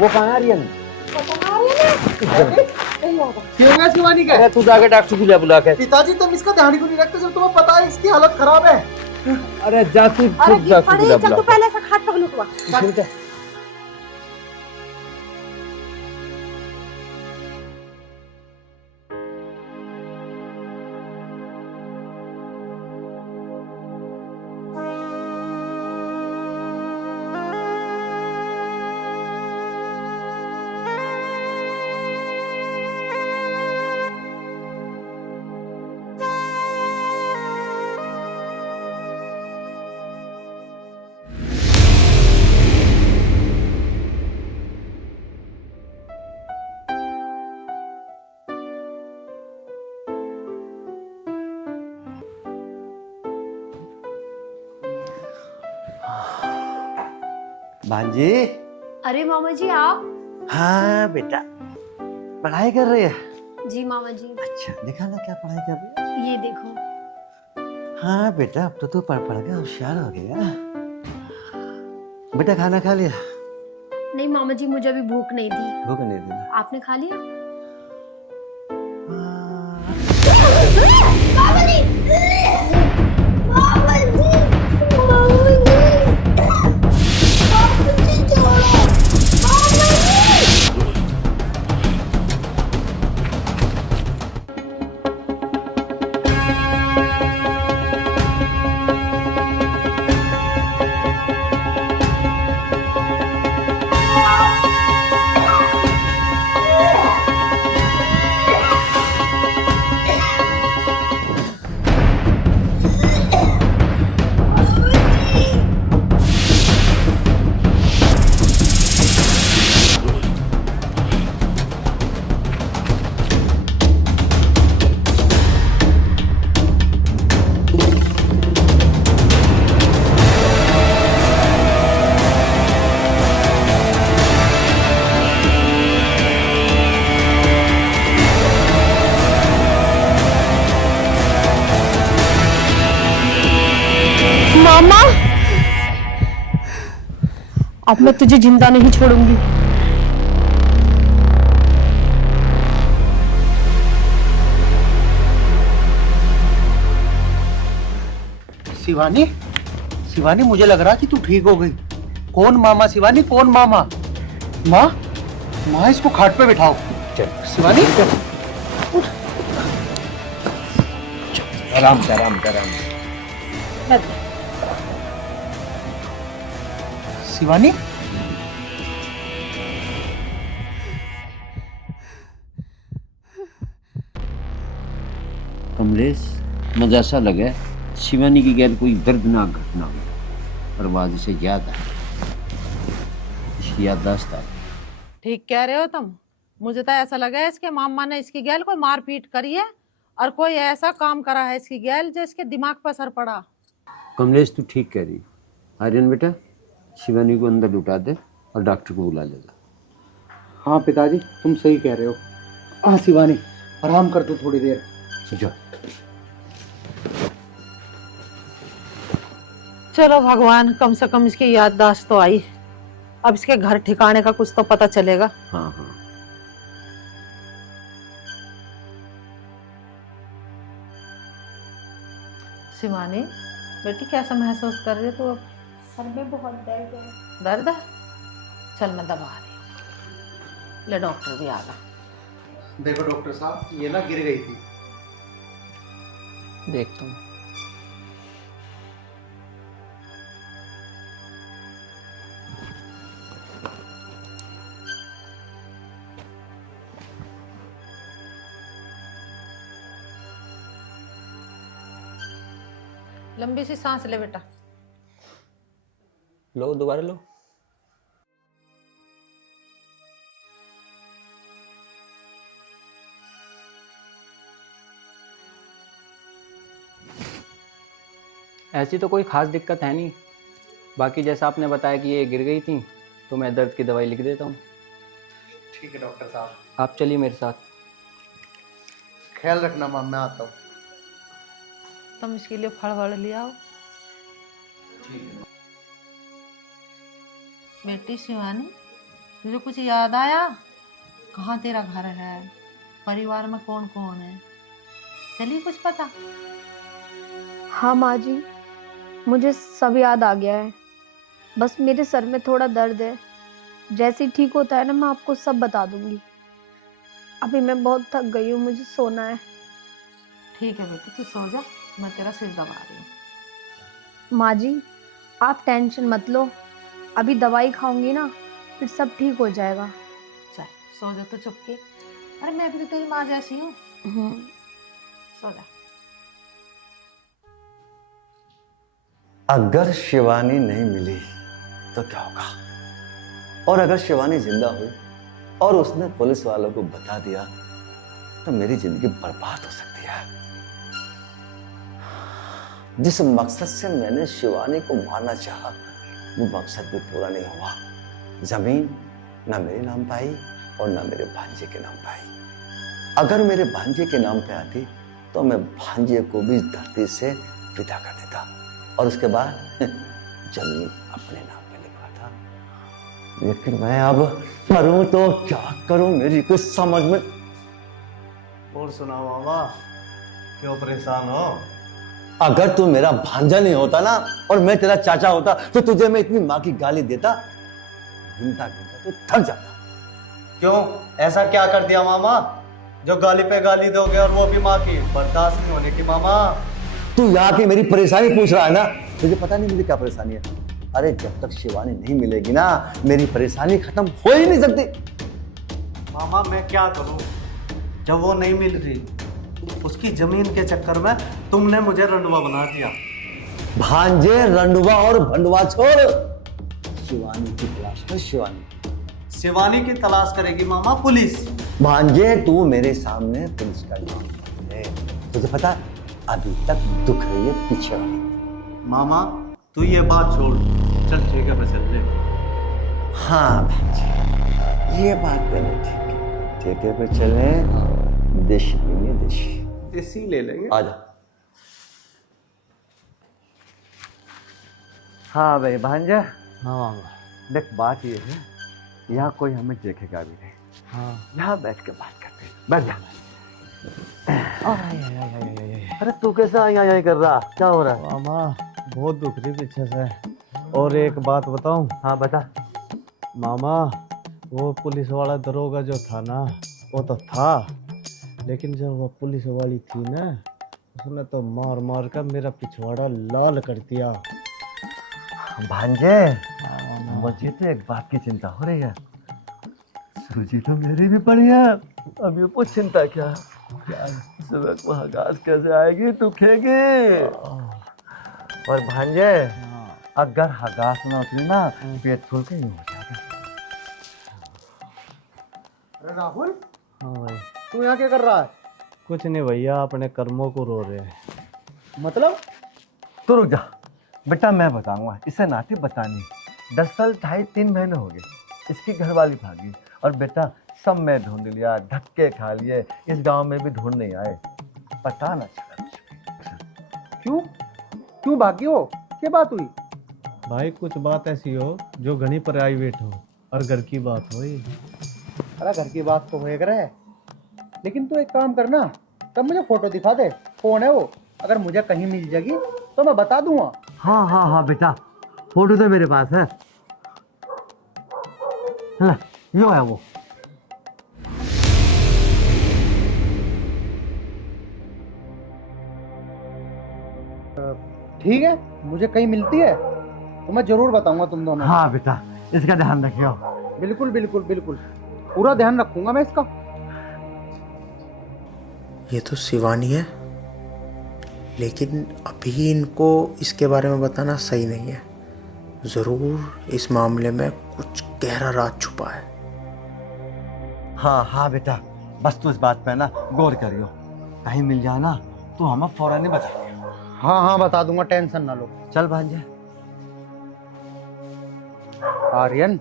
वो कहाँ है आर्यन? क्यों है शिवानी का? अरे तू जाके डॉक्टर को बुला के। पिताजी तुम इसका ध्यान क्यों नहीं रखते जब तुम्हें पता है इसकी हालत खराब है? अरे जा तू डॉक्टर को बुला। पहले से खाट पकड़ लुटवा। भांजी। अरे मामा जी आप। हाँ बेटा, पढ़ाई कर रही है? जी मामा जी। अच्छा, देखा ना क्या पढ़ाई कर रही है? ये देखो। हाँ बेटा, अब तो तू पढ़ पढ़ के होशियार हो गया। बेटा खाना खा लिया? नहीं मामा जी, मुझे अभी भूख नहीं थी। भूख नहीं थी ना? आपने खा लिया? मामा, अब मैं तुझे जिंदा नहीं छोड़ूंगी। शिवानी, शिवानी मुझे लग रहा कि तू ठीक हो गई। कौन मामा शिवानी, कौन मामा? माँ, माँ इसको खाट पे बिठाओ। शिवानी आराम से, आराम से, आराम से। शिवानी, कमलेश, मुझे ऐसा लगे शिवानी की गैर कोई दर्दनाक घटना हुई और आज इसे याद है, इसकी याददाश्त आई। ठीक कह रहे हो तुम। मुझे तो ऐसा लगा है इसके मामा ने इसकी गैल को मारपीट करी है और कोई ऐसा काम करा है इसकी गैल जो इसके दिमाग पर असर पड़ा। कमलेश तू ठीक कह रही। आर्यन बेटा, शिवानी को अंदर लुटा दे और डॉक्टर को बुला लेगा। हाँ पिताजी, तुम सही कह रहे हो। हाँ शिवानी, आराम कर तू थोड़ी देर। जा। चलो भगवान, कम से कम इसकी याददाश्त तो आई। अब इसके घर ठिकाने का कुछ तो पता चलेगा। हाँ हाँ। शिवानी बेटी, कैसा महसूस कर रही है तू? सर में बहुत दर्द है। दर्द है? चल मैं दबा रही हूँ। ले डॉक्टर भी आ गया। देखो डॉक्टर साहब, ये ना गिर गई थी। देखता हूँ। लंबी सी सांस ले बेटा। लो, दोबारा लो। ऐसी तो कोई ख़ास दिक्कत है नहीं। बाकी जैसा आपने बताया कि ये गिर गई थी, तो मैं दर्द की दवाई लिख देता हूँ। ठीक है डॉक्टर साहब। आप चलिए मेरे साथ। ख्याल रखना मां, मैं आता हूँ। तुम इसके लिए फल वड़ ले आओ। बेटी शिवानी, तुझे कुछ याद आया? कहाँ तेरा घर है? परिवार में कौन कौन है? चलिए कुछ पता? हाँ माँ जी, मुझे सब याद आ गया है। बस मेरे सर में थोड़ा दर्द है। जैसे ही ठीक होता है ना, मैं आपको सब बता दूंगी। अभी मैं बहुत थक गई हूँ, मुझे सोना है। ठीक है बेटी, तू सो जा, मैं तेरा सिर दबा रही हूँ। माँ जी, आप टेंशन मत लो। अभी दवाई खाऊंगी ना, फिर सब ठीक हो जाएगा। चल सो जा तो चुपके। अरे मैं भी तो तेरी माँ जैसी हूँ। सो जा। अगर शिवानी नहीं मिली तो क्या होगा? और अगर शिवानी जिंदा हुई और उसने पुलिस वालों को बता दिया तो मेरी जिंदगी बर्बाद हो सकती है। जिस मकसद से मैंने शिवानी को मारना चाहा, वो मकसद भी पूरा नहीं हुआ। जमीन ना मेरे नाम पे आई और ना मेरे भांजे के नाम पे आई। अगर मेरे भांजे के नाम पे आती तो मैं भांजे को भी धरती से विदा कर देता और उसके बाद जमीन अपने नाम पे लिखवाता। लेकिन मैं अब करूं तो क्या करूं, मेरी कुछ समझ में। और सुनाओ मामा, क्यों परेशान हो? अगर तू मेरा भांजा नहीं होता ना और मैं तेरा चाचा होता तो तुझे मैं इतनी माँ की गाली देता, घूमता घूमता तो थक जाता। क्यों, ऐसा क्या कर दिया मामा जो गाली पे गाली दोगे और वो भी माँ की बर्दाश्त नहीं होने की? मामा तू यहाँ की मेरी परेशानी पूछ रहा है ना, तुझे पता नहीं मुझे क्या परेशानी है। अरे जब तक शिवानी नहीं मिलेगी ना मेरी परेशानी खत्म हो ही नहीं सकती। मामा मैं क्या करूं जब वो नहीं मिल रही? उसकी जमीन के चक्कर में तुमने मुझे रंडवा बना दिया। भांजे रंडवा और भंडवा छोड़, शिवानी की तलाश कर। शिवानी की तलाश करेगी मामा पुलिस। भांजे तू मेरे सामने पुलिस का नाम है, तुझे पता अभी तक दुख रही है पीछे वाली। मामा तू ये बात छोड़, चल ठीक है चल ले। हाँ भांजे ये बात करनी ठीक है, ठीक है पे चले। देशी लेंगे, देशी ले लेंगे। आजा। हाँ भाई भांजा। हाँ मामा। देख बात ये है, यहाँ कोई हमें देखेगा भी नहीं। हाँ यहाँ बैठ के बात करते हैं, बैठ जा। अरे तू कैसा आई कर रहा, क्या हो रहा है? मामा बहुत दुख रही पीछे से। और एक बात बताऊं? हाँ बता। मामा वो पुलिस वाला दरोगा जो था ना, वो तो था, लेकिन जब वो पुलिस वाली थी ना उसने तो मार मार कर मेरा पिछवाड़ा लाल कर दिया। भांजे मुझे तो एक बात की चिंता हो रही है। सूजी तो मेरी भी पड़ी है, अब ये कुछ चिंता क्या? सुबह को हगास कैसे आएगी, तू खेगी? और भांजे अगर हगास ना उतरी ना पेट फूल के ही हो जाएगा। अरे राहुल, हाँ भाई। तू यहाँ क्या कर रहा है? कुछ नहीं भैया, अपने कर्मों को रो रहे हैं। मतलब? तो रुक जा बेटा, मैं बताऊंगा। इसे नाते बतानी 10 साल 2.5-3 महीने हो गए, इसकी घरवाली भागी और बेटा सब मैं ढूंढ लिया, धक्के खा लिए, इस गांव में भी ढूंढ नहीं आए, पता ना चला। क्यों भागी हो? क्या बात हुई? भाई कुछ बात ऐसी हो जो घनी प्राइवेट हो और घर की बात हो। अरे घर की बात तो होएगा रहे, लेकिन तू एक काम करना, तब मुझे फोटो दिखा दे। कौन है वो? अगर मुझे कहीं मिल जाएगी तो मैं बता दूंगा। हाँ हाँ हाँ बेटा, फोटो तो मेरे पास है। यो है वो। ठीक है, मुझे कहीं मिलती है तो मैं जरूर बताऊंगा तुम दोनों। हाँ बेटा, इसका ध्यान रखियो। बिल्कुल बिल्कुल बिल्कुल, पूरा ध्यान रखूंगा मैं इसका। ये तो शिवानी है, लेकिन अभी इनको इसके बारे में बताना सही नहीं है। ज़रूर इस मामले में कुछ गहरा राज छुपा है। हाँ हाँ बेटा, बस तू इस बात पे ना गौर करियो, कहीं मिल जाए ना तो हमें फौरन ही बता दियो। हाँ हाँ बता दूंगा, टेंशन ना लो। चल भांजे। आर्यन,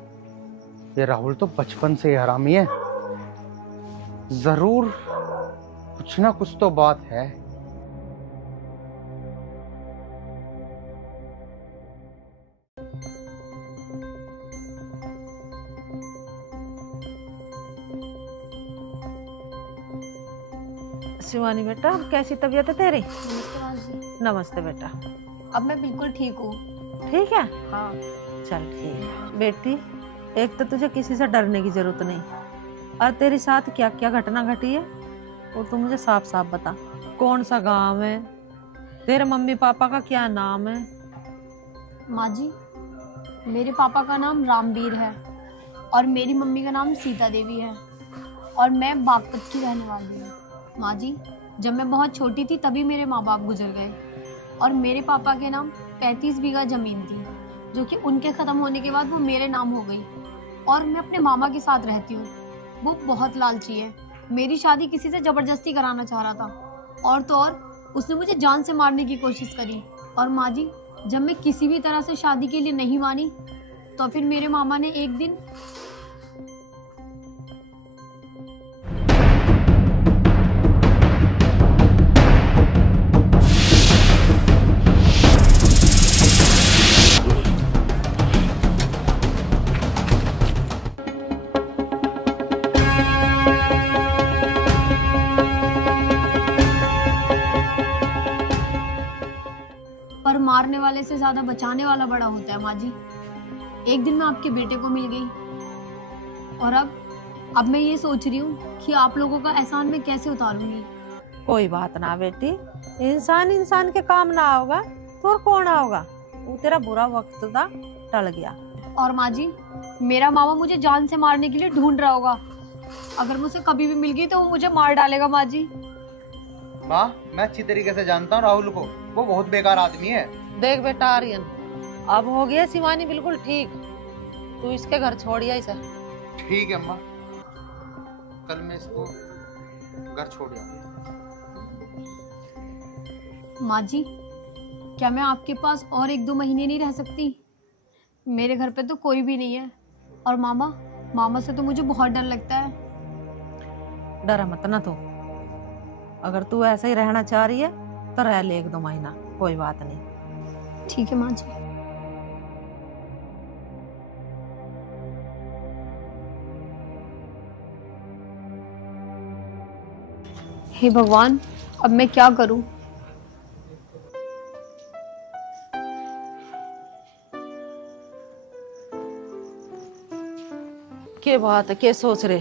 ये राहुल तो बचपन से ही हरामी है, जरूर कुछ ना कुछ तो बात है। शिवानी बेटा, कैसी तबीयत है तेरी? नमस्ते बेटा। अब मैं बिल्कुल ठीक हूँ। ठीक है? हाँ। चल ठीक है बेटी, एक तो तुझे किसी से डरने की जरूरत नहीं, और तेरे साथ क्या क्या घटना घटी है वो तू मुझे साफ साफ बता। कौन सा गांव है, तेरे मम्मी पापा का क्या नाम है? माँ जी, मेरे पापा का नाम रामवीर है और मेरी मम्मी का नाम सीता देवी है और मैं बागपत की रहने वाली हूँ। माँ जी, जब मैं बहुत छोटी थी तभी मेरे माँ बाप गुजर गए और मेरे पापा के नाम 35 बीघा ज़मीन थी, जो कि उनके ख़त्म होने के बाद वो मेरे नाम हो गई और मैं अपने मामा के साथ रहती हूँ। वो बहुत लालची है, मेरी शादी किसी से ज़बरदस्ती कराना चाह रहा था और तो और उसने मुझे जान से मारने की कोशिश करी। और माँ जी, जब मैं किसी भी तरह से शादी के लिए नहीं मानी तो फिर मेरे मामा ने एक दिन पर मारने वाले से ज्यादा बचाने वाला बड़ा होता है माँ जी। एक दिन मैं आपके बेटे को मिल गई और अब मैं ये सोच रही हूँ कि आप लोगों का एहसान मैं कैसे उतारूंगी। कोई बात ना बेटी, इंसान इंसान के काम ना होगा तो और कौन आओगा। वो तेरा बुरा वक्त था, टल गया। और माँ जी, मेरा मामा मुझे जान से मारने के लिए ढूंढ रहा होगा। अगर मुझे कभी भी मिल गई तो वो मुझे मार डालेगा माँ जी। माँ, मैं अच्छी तरीके से जानता हूँ राहुल को, वो बहुत बेकार आदमी है। देख बेटा आर्यन, अब हो गया शिवानी बिल्कुल ठीक। तू इसके घर छोड़िया इसे। ठीक है अम्मा, कल मैं इसको घर छोड़ आऊंगी। माँ जी, क्या मैं आपके पास और 1-2 महीने नहीं रह सकती? मेरे घर पे तो कोई भी नहीं है और मामा से तो मुझे बहुत डर लगता है। डर मत ना तो, अगर तू ऐसे ही रहना चाह रही है तो रह ले 1-2 महीना, कोई बात नहीं। ठीक है माँ जी। हे भगवान, अब मैं क्या करूं? क्या बात है, क्या सोच रहे?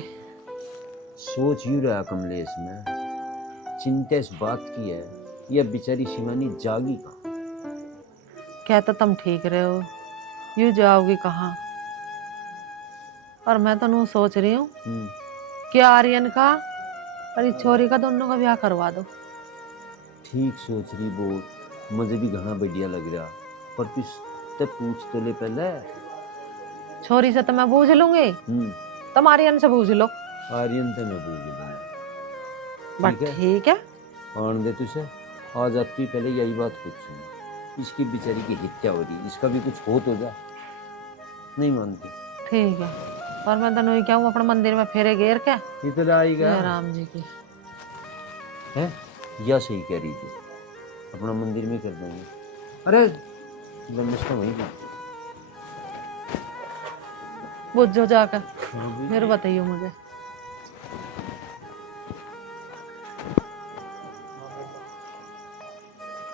सोच यूं रहा कमलेश में, चिंता इस बात की है यह बेचारी शिवानी जागी कहाँ। क्या तो तुम ठीक रहे हो, यूं जाओगी कहाँ? और मैं तो नू सोच रही हूँ कि आर्यन का और इस छोरी का दोनों का ब्याह करवा दो। ठीक सोच रही वो, मुझे भी घना बढ़िया लग रहा, पर तुझसे पूछ तो ले पहले। छोरी से तो मैं पूछ लूंगी, तुम आर्यन से पूछ लो। आर्यन तो मैं पूछ लूंगा। बस ठीक है, आन दे तुझे, आ जाती पहले यही बात पूछूंगी। इसकी बेचारी की हत्या हो रही, इसका भी कुछ हो तो जा। नहीं मानती? ठीक है, और मैं तनु क्या हूँ अपने मंदिर में फेरे घेर के इधर आएगा राम जी की है, या सही कह रही थी, अपना मंदिर में कर देंगे। अरे तो वहीं का बुझो जाकर, फिर बताइए मुझे।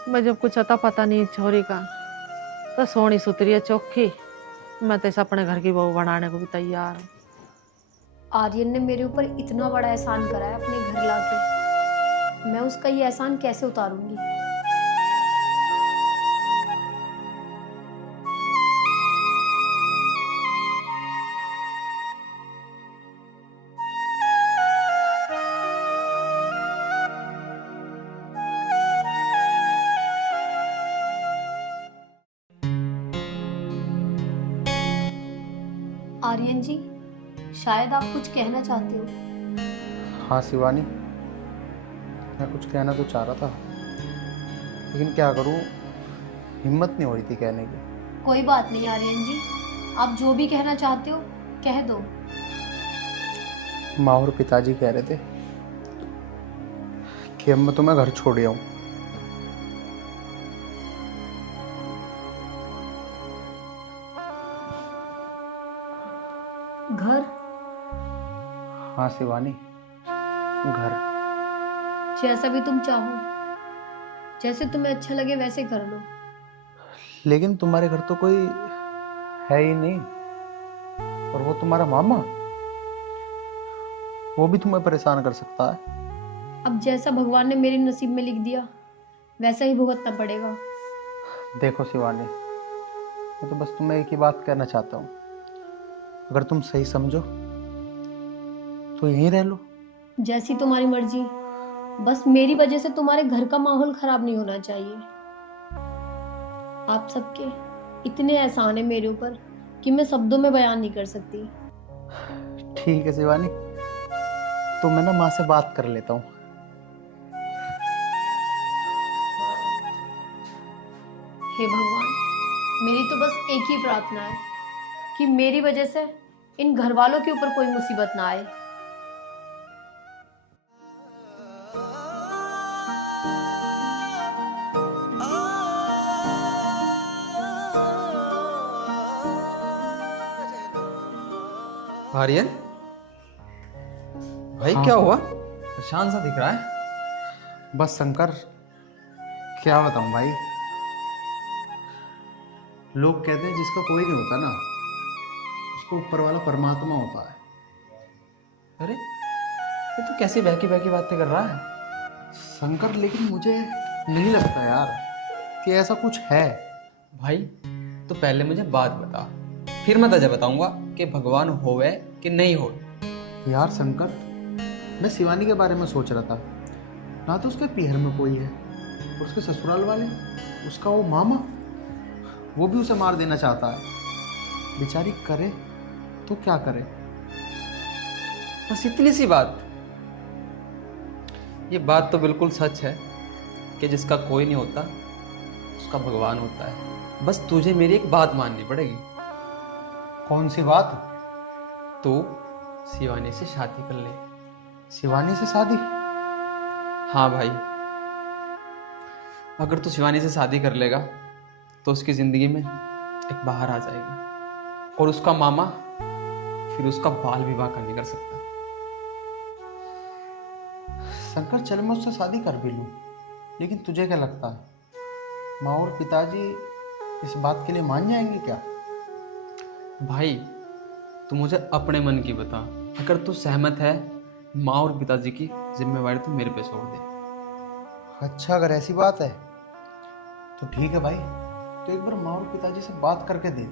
मैं जब कुछ अता पता नहीं छोरी का, तो सोनी सुतरी है चौखी, मैं तो इसे अपने घर की बहू बनाने को भी तैयार हूँ। आर्यन ने मेरे ऊपर इतना बड़ा एहसान करा है अपने घर लाके, मैं उसका ये एहसान कैसे उतारूंगी? आर्यन जी, शायद आप कुछ कहना चाहते हो। हाँ शिवानी, मैं कुछ कहना तो चाह रहा था, लेकिन क्या करूँ, हिम्मत नहीं हो रही थी कहने की। कोई बात नहीं आर्यन जी, आप जो भी कहना चाहते हो कह दो। माँ और पिताजी कह रहे थे कि अब मैं तुम्हें घर छोड़ आऊं। घर? हाँ शिवानी, घर। जैसा भी तुम चाहो, जैसे तुम्हें अच्छा लगे वैसे कर लो। लेकिन तुम्हारे घर तो कोई है ही नहीं, और वो तुम्हारा मामा, वो भी तुम्हें परेशान कर सकता है। अब जैसा भगवान ने मेरे नसीब में लिख दिया वैसा ही भुगतना पड़ेगा। देखो शिवानी, मैं तो बस तुम्हें एक ही बात कहना चाहता हूँ, अगर तुम सही समझो तो यहीं रह लो। जैसी तुम्हारी मर्जी, बस मेरी वजह से तुम्हारे घर का माहौल खराब नहीं होना चाहिए। आप सबके इतने एहसान है मेरे ऊपर कि मैं शब्दों में बयान नहीं कर सकती। ठीक है शिवानी, तो मैं ना माँ से बात कर लेता हूँ। हे भगवान, मेरी तो बस एक ही प्रार्थना है कि मेरी वजह से इन घर वालों के ऊपर कोई मुसीबत ना आए। आर्यन भाई, क्या हुआ? परेशान सा दिख रहा है। बस शंकर, क्या बताऊं भाई, लोग कहते हैं जिसका कोई नहीं होता ना, उसको ऊपर वाला परमात्मा होता है। अरे ये तो कैसी बहकी बहकी बातें कर रहा है शंकर, लेकिन मुझे नहीं लगता यार कि ऐसा कुछ है। भाई। तो पहले मुझे बात बता, फिर मैं तुझे बताऊंगा कि भगवान होवे कि नहीं होवे। यार शंकर, मैं शिवानी के बारे में सोच रहा था। ना तो उसके पीहर में कोई है, और उसके ससुराल वाले, उसका वो मामा, वो भी उसे मार देना चाहता है। बेचारी करे तो क्या करे। बस इतनी सी बात। ये बात तो बिल्कुल सच है कि जिसका कोई नहीं होता उसका भगवान होता है। बस तुझे मेरी एक बात माननी पड़ेगी। कौन सी बात? तू शिवानी से शादी कर ले। शिवानी से शादी? हाँ भाई, अगर तू शिवानी से शादी कर लेगा तो उसकी जिंदगी में एक बाहर आ जाएगी, और उसका मामा फिर उसका बाल विवाह का नहीं कर सकता। शंकर, चल मैं उससे शादी कर भी लूं, लेकिन तुझे क्या लगता है, माँ और पिताजी इस बात के लिए मान जाएंगे क्या? भाई तू मुझे अपने मन की बता। अगर तू सहमत है, माँ और पिताजी की जिम्मेवारी तू मेरे पे छोड़ दे। अच्छा, अगर ऐसी बात है तो ठीक है भाई, तो एक बार माँ और पिताजी से बात करके देख।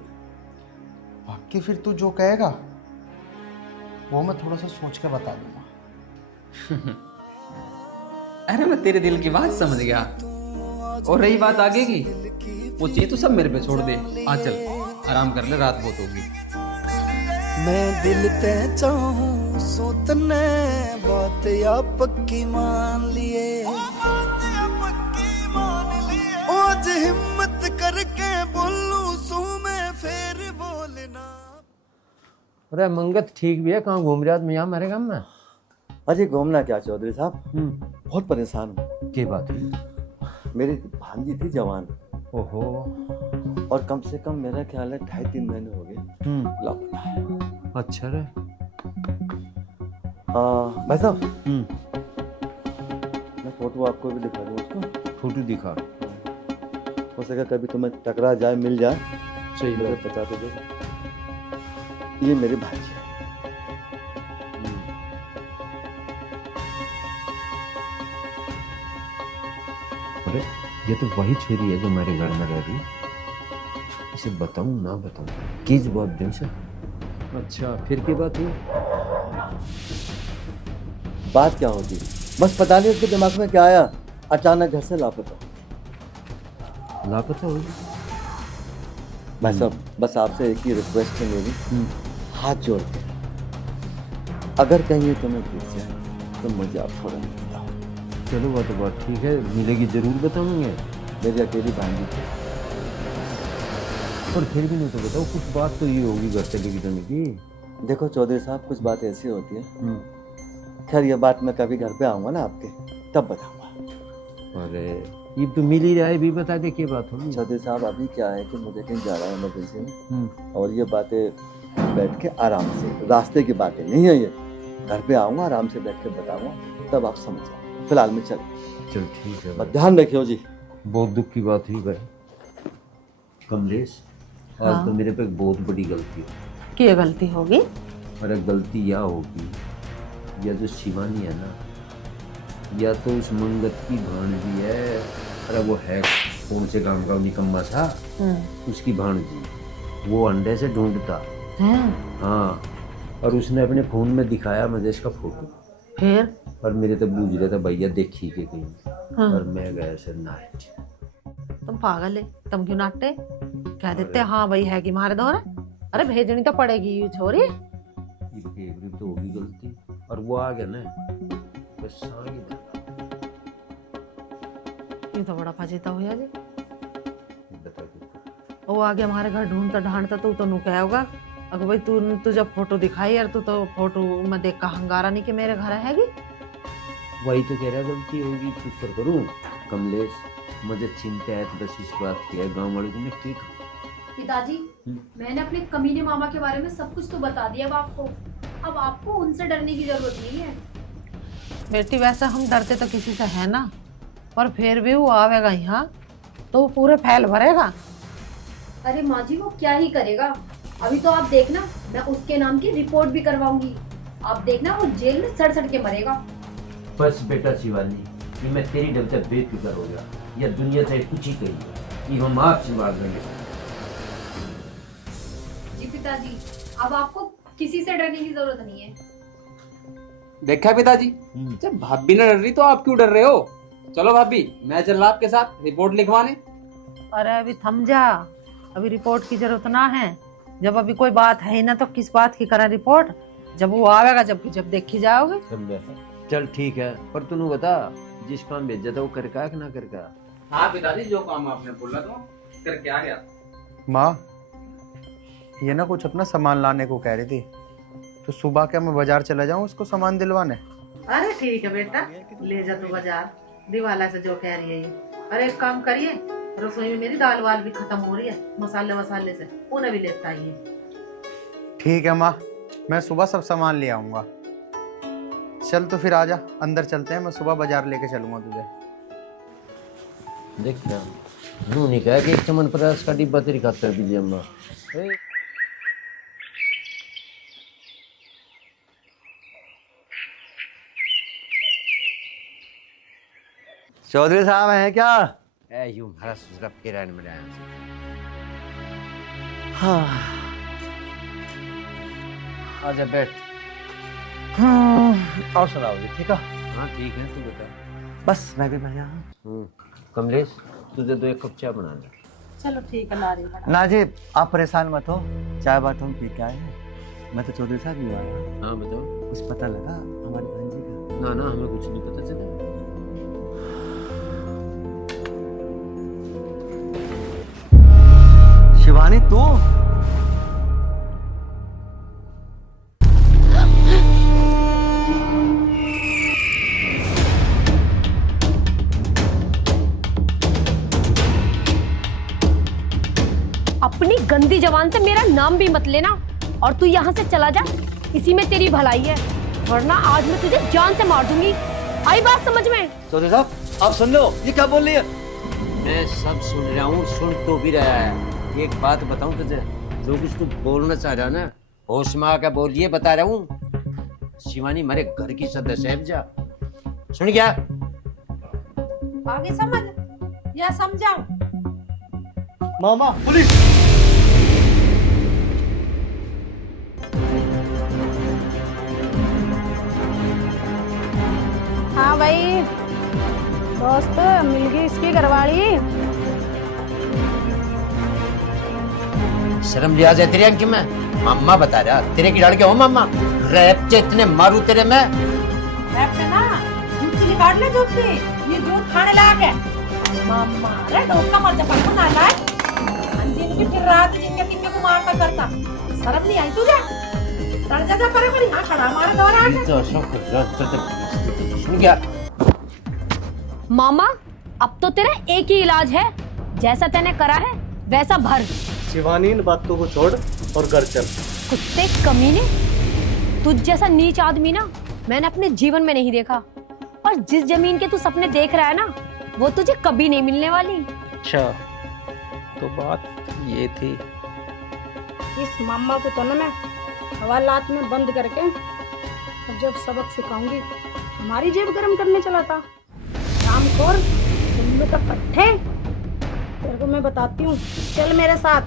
बाकी फिर तू जो कहेगा वो मैं थोड़ा सा सोच के बता दूंगा। अरे मैं तेरे दिल की बात समझ गया। और रही बात आगे की, वो चीज तो सब मेरे पे छोड़ दे। आ चल, आराम कर ले, रात बहुत होगी। मैं दिल ते चाहूं सोतने बात या पक्की मान लिए, आज हिम्मत करके बोलूं सू मैं फिर बोलना। अरे मंगत ठीक भी है, कहाँ घूम रहा है यहाँ मेरे गाँव में? अजय घूमना क्या चौधरी साहब, बहुत परेशान हूँ। क्या बात है? मेरी भांजी थी जवान, ओहो, और कम से कम मेरा ख्याल है 2.5-3 महीने हो गए लापता है। अच्छा रे। भाई साहब, मैं फोटो आपको भी दिखा दूँ उसको। फोटो दिखा। हो सके कभी तुम्हें टकरा जाए, मिल जाए, सही मुझे बात। बता दो। ये मेरी भांजी है। अरे ये तो वही छोरी है जो हमारे घर में रह रही। इसे बताऊं ना बताऊं, किस बहुत दिन से। अच्छा, फिर की बात हुई? बात क्या होगी, बस पता नहीं उसके दिमाग में क्या आया, अचानक घर से लापता होगी। भाई साहब, बस आपसे एक ही रिक्वेस्ट है मेरी, हाथ जोड़ के, अगर कहीं तुम्हें पूछ जाए तो मुझे आप थोड़ा बताओ। चलो वो तो बात ठीक है, मिलेगी जरूर बताऊंगे। मेरी अकेली भांजी थी। पर फिर भी नहीं तो बताओ, कुछ बात तो ये होगी घर से लेके जाने की। देखो चौधरी साहब, कुछ बात ऐसी होती है, खैर ये बात मैं कभी घर पे आऊंगा ना आपके, तब बताऊंगा। अरे ये तो मिल ही रहा है, भी बता दे क्या बात होगी। चौधरी साहब, अभी क्या है कि मुझे कहीं जा रहा है इमरजेंसी में, और ये बातें बैठ के आराम से, रास्ते की बातें नहीं है ये, घर पे आऊंगा, आराम से बैठ के बताऊंगा, तब आप समझ जाओ। फिलहाल में चल ठीक है, बस ध्यान रखियो जी। बहुत दुख की बात हुई भाई। कमलेश, आज तो मेरे पे एक बहुत बड़ी गलती है। क्या गलती होगी? अरे गलती यह होगी, या जो शिवानी है ना, या तो उस मंगत की भांजी है। अरे वो है कौन से गांव का निकम्मा था, उसकी भांजी, वो अंडे से ढूंढता है। हाँ, और उसने अपने फोन में दिखाया मुझे इसका फोटो। फिर? और मेरे तो बूझ रहे था भैया देखी के कहीं। और मैं गया से नाइट। तुम पागल है, तुम क्यों नाटते? कह देते हाँ भाई है कि मारे दो। अरे भेजनी तो पड़ेगी ये छोरी। ये फेवरेट तो होगी गलती, और वो आ गया ना, बस आगे ये तो बड़ा फजीता हुआ जी। वो आगे हमारे घर ढूंढता ढांढता तो नु क्या होगा, अगर भाई तुझे फोटो दिखाई यार, तू तो फोटो में देख का हंगारा नहीं कि मेरे घर हैगी। वही तो कह रहा गलती होगी चुप कर करूँ। कमलेश मुझे चिंता है तो बस इस बात की है, गाँव वालों को मैं क्या कहूँ। पिताजी मैंने अपने कमीने मामा के बारे में सब कुछ तो बता दिया अब आपको उनसे डरने की जरूरत नहीं है। बेटी वैसे हम डरते तो किसी से है ना, पर फिर भी वो आवेगा यहाँ तो वो पूरे फैल भरेगा। अरे माँ जी वो क्या ही करेगा, अभी तो आप देखना मैं उसके नाम की रिपोर्ट भी करवाऊंगी, आप देखना वो जेल में सड़ सड़ के मरेगा। बस बेटा शिवानी, ये मैं तेरी डर से बेफिक्र हो गया, या दुनिया से कुछ ही कही ये हम आप से मार देंगे। जी पिताजी अब आपको किसी से डरने की जरूरत नहीं है। देखा पिताजी, जब भाभी ना डर रही तो आप क्यों डर रहे हो? चलो भाभी मैं चल रहा आपके साथ रिपोर्ट लिखवाने। अरे अभी थम जा, अभी रिपोर्ट की जरूरत ना है, जब अभी कोई बात है ही ना तो किस बात की करा रिपोर्ट, जब वो आवेगा जब देखी जाओगे। चल ठीक है, पर तू बता जिस काम भेजा था वो कर का ना कर का? हाँ पिताजी जो काम आपने बोला तो करके आ गया। माँ ये ना कुछ अपना सामान लाने को कह रही थी, तो सुबह क्या मैं बाजार चला जाऊँ उसको सामान दिलवाने? अरे ठीक है बेटा, ले जा तू बाजार, दिवाला से जो कह रही है ये। अरे एक काम करिए, रसोई में मेरी दाल वाल भी खत्म हो रही है, मसाले वसाले से उन्हें भी लेता आइए। ठीक है माँ, मैं सुबह सब सामान ले आऊंगा। चल तो फिर आजा अंदर चलते हैं, मैं सुबह बाजार लेके चलूंगा तुझे। देख क्या उन्होंने कहा कि चमनप्राश का डिब्बा तेरी खातर भी अम्मा। चौधरी साहब हैं क्या? यूं हमारा सुसरा किरान में आया। हाँ आजा बैठ। और सुनाओ जी, ठीक है? हाँ ठीक है, तू बता। बस मैं भी बढ़िया हूँ। कमलेश तुझे 2 कप चाय बना दे। चलो ठीक है, ला रही हूँ। ना जी आप परेशान मत हो, चाय बात हम पी के आए हैं। मैं तो चौधरी साहब ही आया। हाँ बताओ। कुछ पता लगा हमारी बहन जी का? ना ना हमें कुछ नहीं पता चला। शिवानी तू? अपनी गंदी जबान से मेरा नाम भी मत लेना, और तू यहाँ से चला जा, इसी में तेरी भलाई है, वरना आज मैं तुझे जान से मार दूंगी। आई बात समझ में? चौधरी साहब आप सुन लो, ये क्या बोल रही है? मैं सब सुन रहा हूँ, सुन तो भी रहा है। एक बात बताऊं तुझे, जो कुछ तू बोलना चाह रहा ना होश में आकर बोलिए, बता रहा हूँ। शिवानी हमारे घर की सदस्य है, जा सुन क्या? आगे समझ या समझाओ। मामा पुलिस! हाँ भाई दोस्त, मिल गई इसकी घरवाली। शर्म लिहाज है तेरे अंक में? मामा बता रहा, तेरे की लड़के हो मामा? रैप से इतने मारू तेरे में। रैप से ना जूती निकाल ले, जूती ये जूत खाने लायक है। मामा रे डोका मर जा पर ना लाए, अंजीन की फिर रात जिनके तिम्मे को मारता करता, शर्म नहीं आई तुझे? डर जा करे मेरी, हाँ खड़ा मारे दौरा आके। तो सुन क्या? मामा अब तो तेरा एक ही इलाज है, जैसा तैने करा है वैसा भर। शिवानी इन बातों को छोड़ और घर चल। कुत्ते कमीने, तुझ जैसा नीच आदमी ना मैंने अपने जीवन में नहीं देखा, और जिस जमीन के तू सपने देख रहा है ना वो तुझे कभी नहीं मिलने वाली। अच्छा तो बात ये थी। इस मामा को तो ना मैं हवालात में बंद करके और जब सबक सिखाऊंगी। हमारी जेब गरम करने चला था रामखोर, तुम तो पट्टे। तेरे को मैं बताती हूँ, चल मेरे साथ।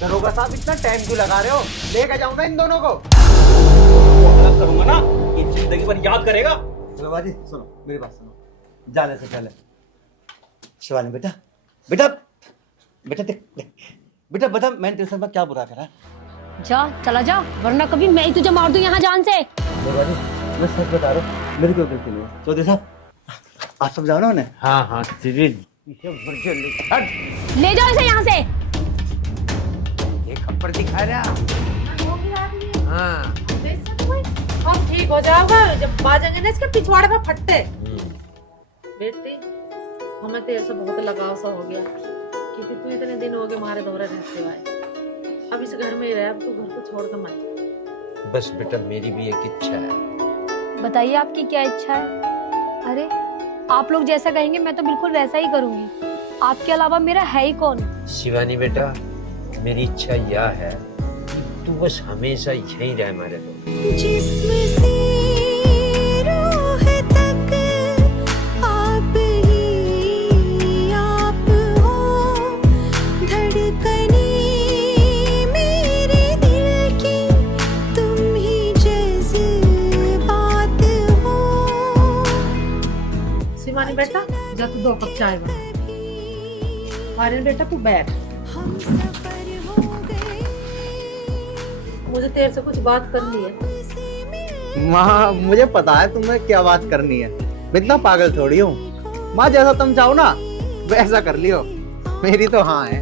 दरोगा साहब इतना टाइम क्यों लगा रहे हो? लेके जाऊंगा इन दोनों को। करूंगा ना ये जिंदगी भर याद करेगा। बाबा जी सुनो मेरी बात सुनो, जाने से पहले शिवानी बेटा बेटा बेटा देख बेटा बता मैंने तेरे साथ क्या बुरा करा? जा चला जा, वरना कभी मैं ही तुझे मार दूं यहाँ जान से। बाबा जी मैं सच बता रहा हूँ, मेरी कोई गलती नहीं है। चौधरी साहब आप समझाओ ना उन्हें। हाँ हाँ तेरी ले जाओ इसे यहाँ से। पर दिखा रहा। हाँ अब ठीक हो जाओगा जब बाजेंगे ना इसके पिछवाड़े पे फटते। बेटी हमें तेरे से बहुत लगाव सा हो गया क्योंकि तू इतने दिन हो गए हमारे दौरे रहते हुए। अब इस घर में ही रह, अब तू घर को छोड़ कर मत जा। बस बेटा मेरी भी एक इच्छा है। बताइए आपकी क्या इच्छा है? अरे आप लोग जैसा कहेंगे मैं तो बिल्कुल वैसा ही करूंगी। आपके अलावा मेरा है ही कौन? शिवानी बेटा मेरी इच्छा यह है कि तू बस हमेशा यहीं रह हमारे दो। जिस्म से रूह तक आप ही आप हो, धड़कने मेरे दिल की तुम ही जज्बात हो। शिवानी बेटा जा तू 2 कप चाय बना। आर्यन बेटा तू बैठ। हम सफर हो गए, मुझे तेरे से कुछ बात करनी है। माँ मुझे पता है तुम्हें क्या बात करनी है, मैं इतना पागल थोड़ी हूँ। माँ जैसा तुम चाहो ना वैसा कर लियो, मेरी तो हाँ है।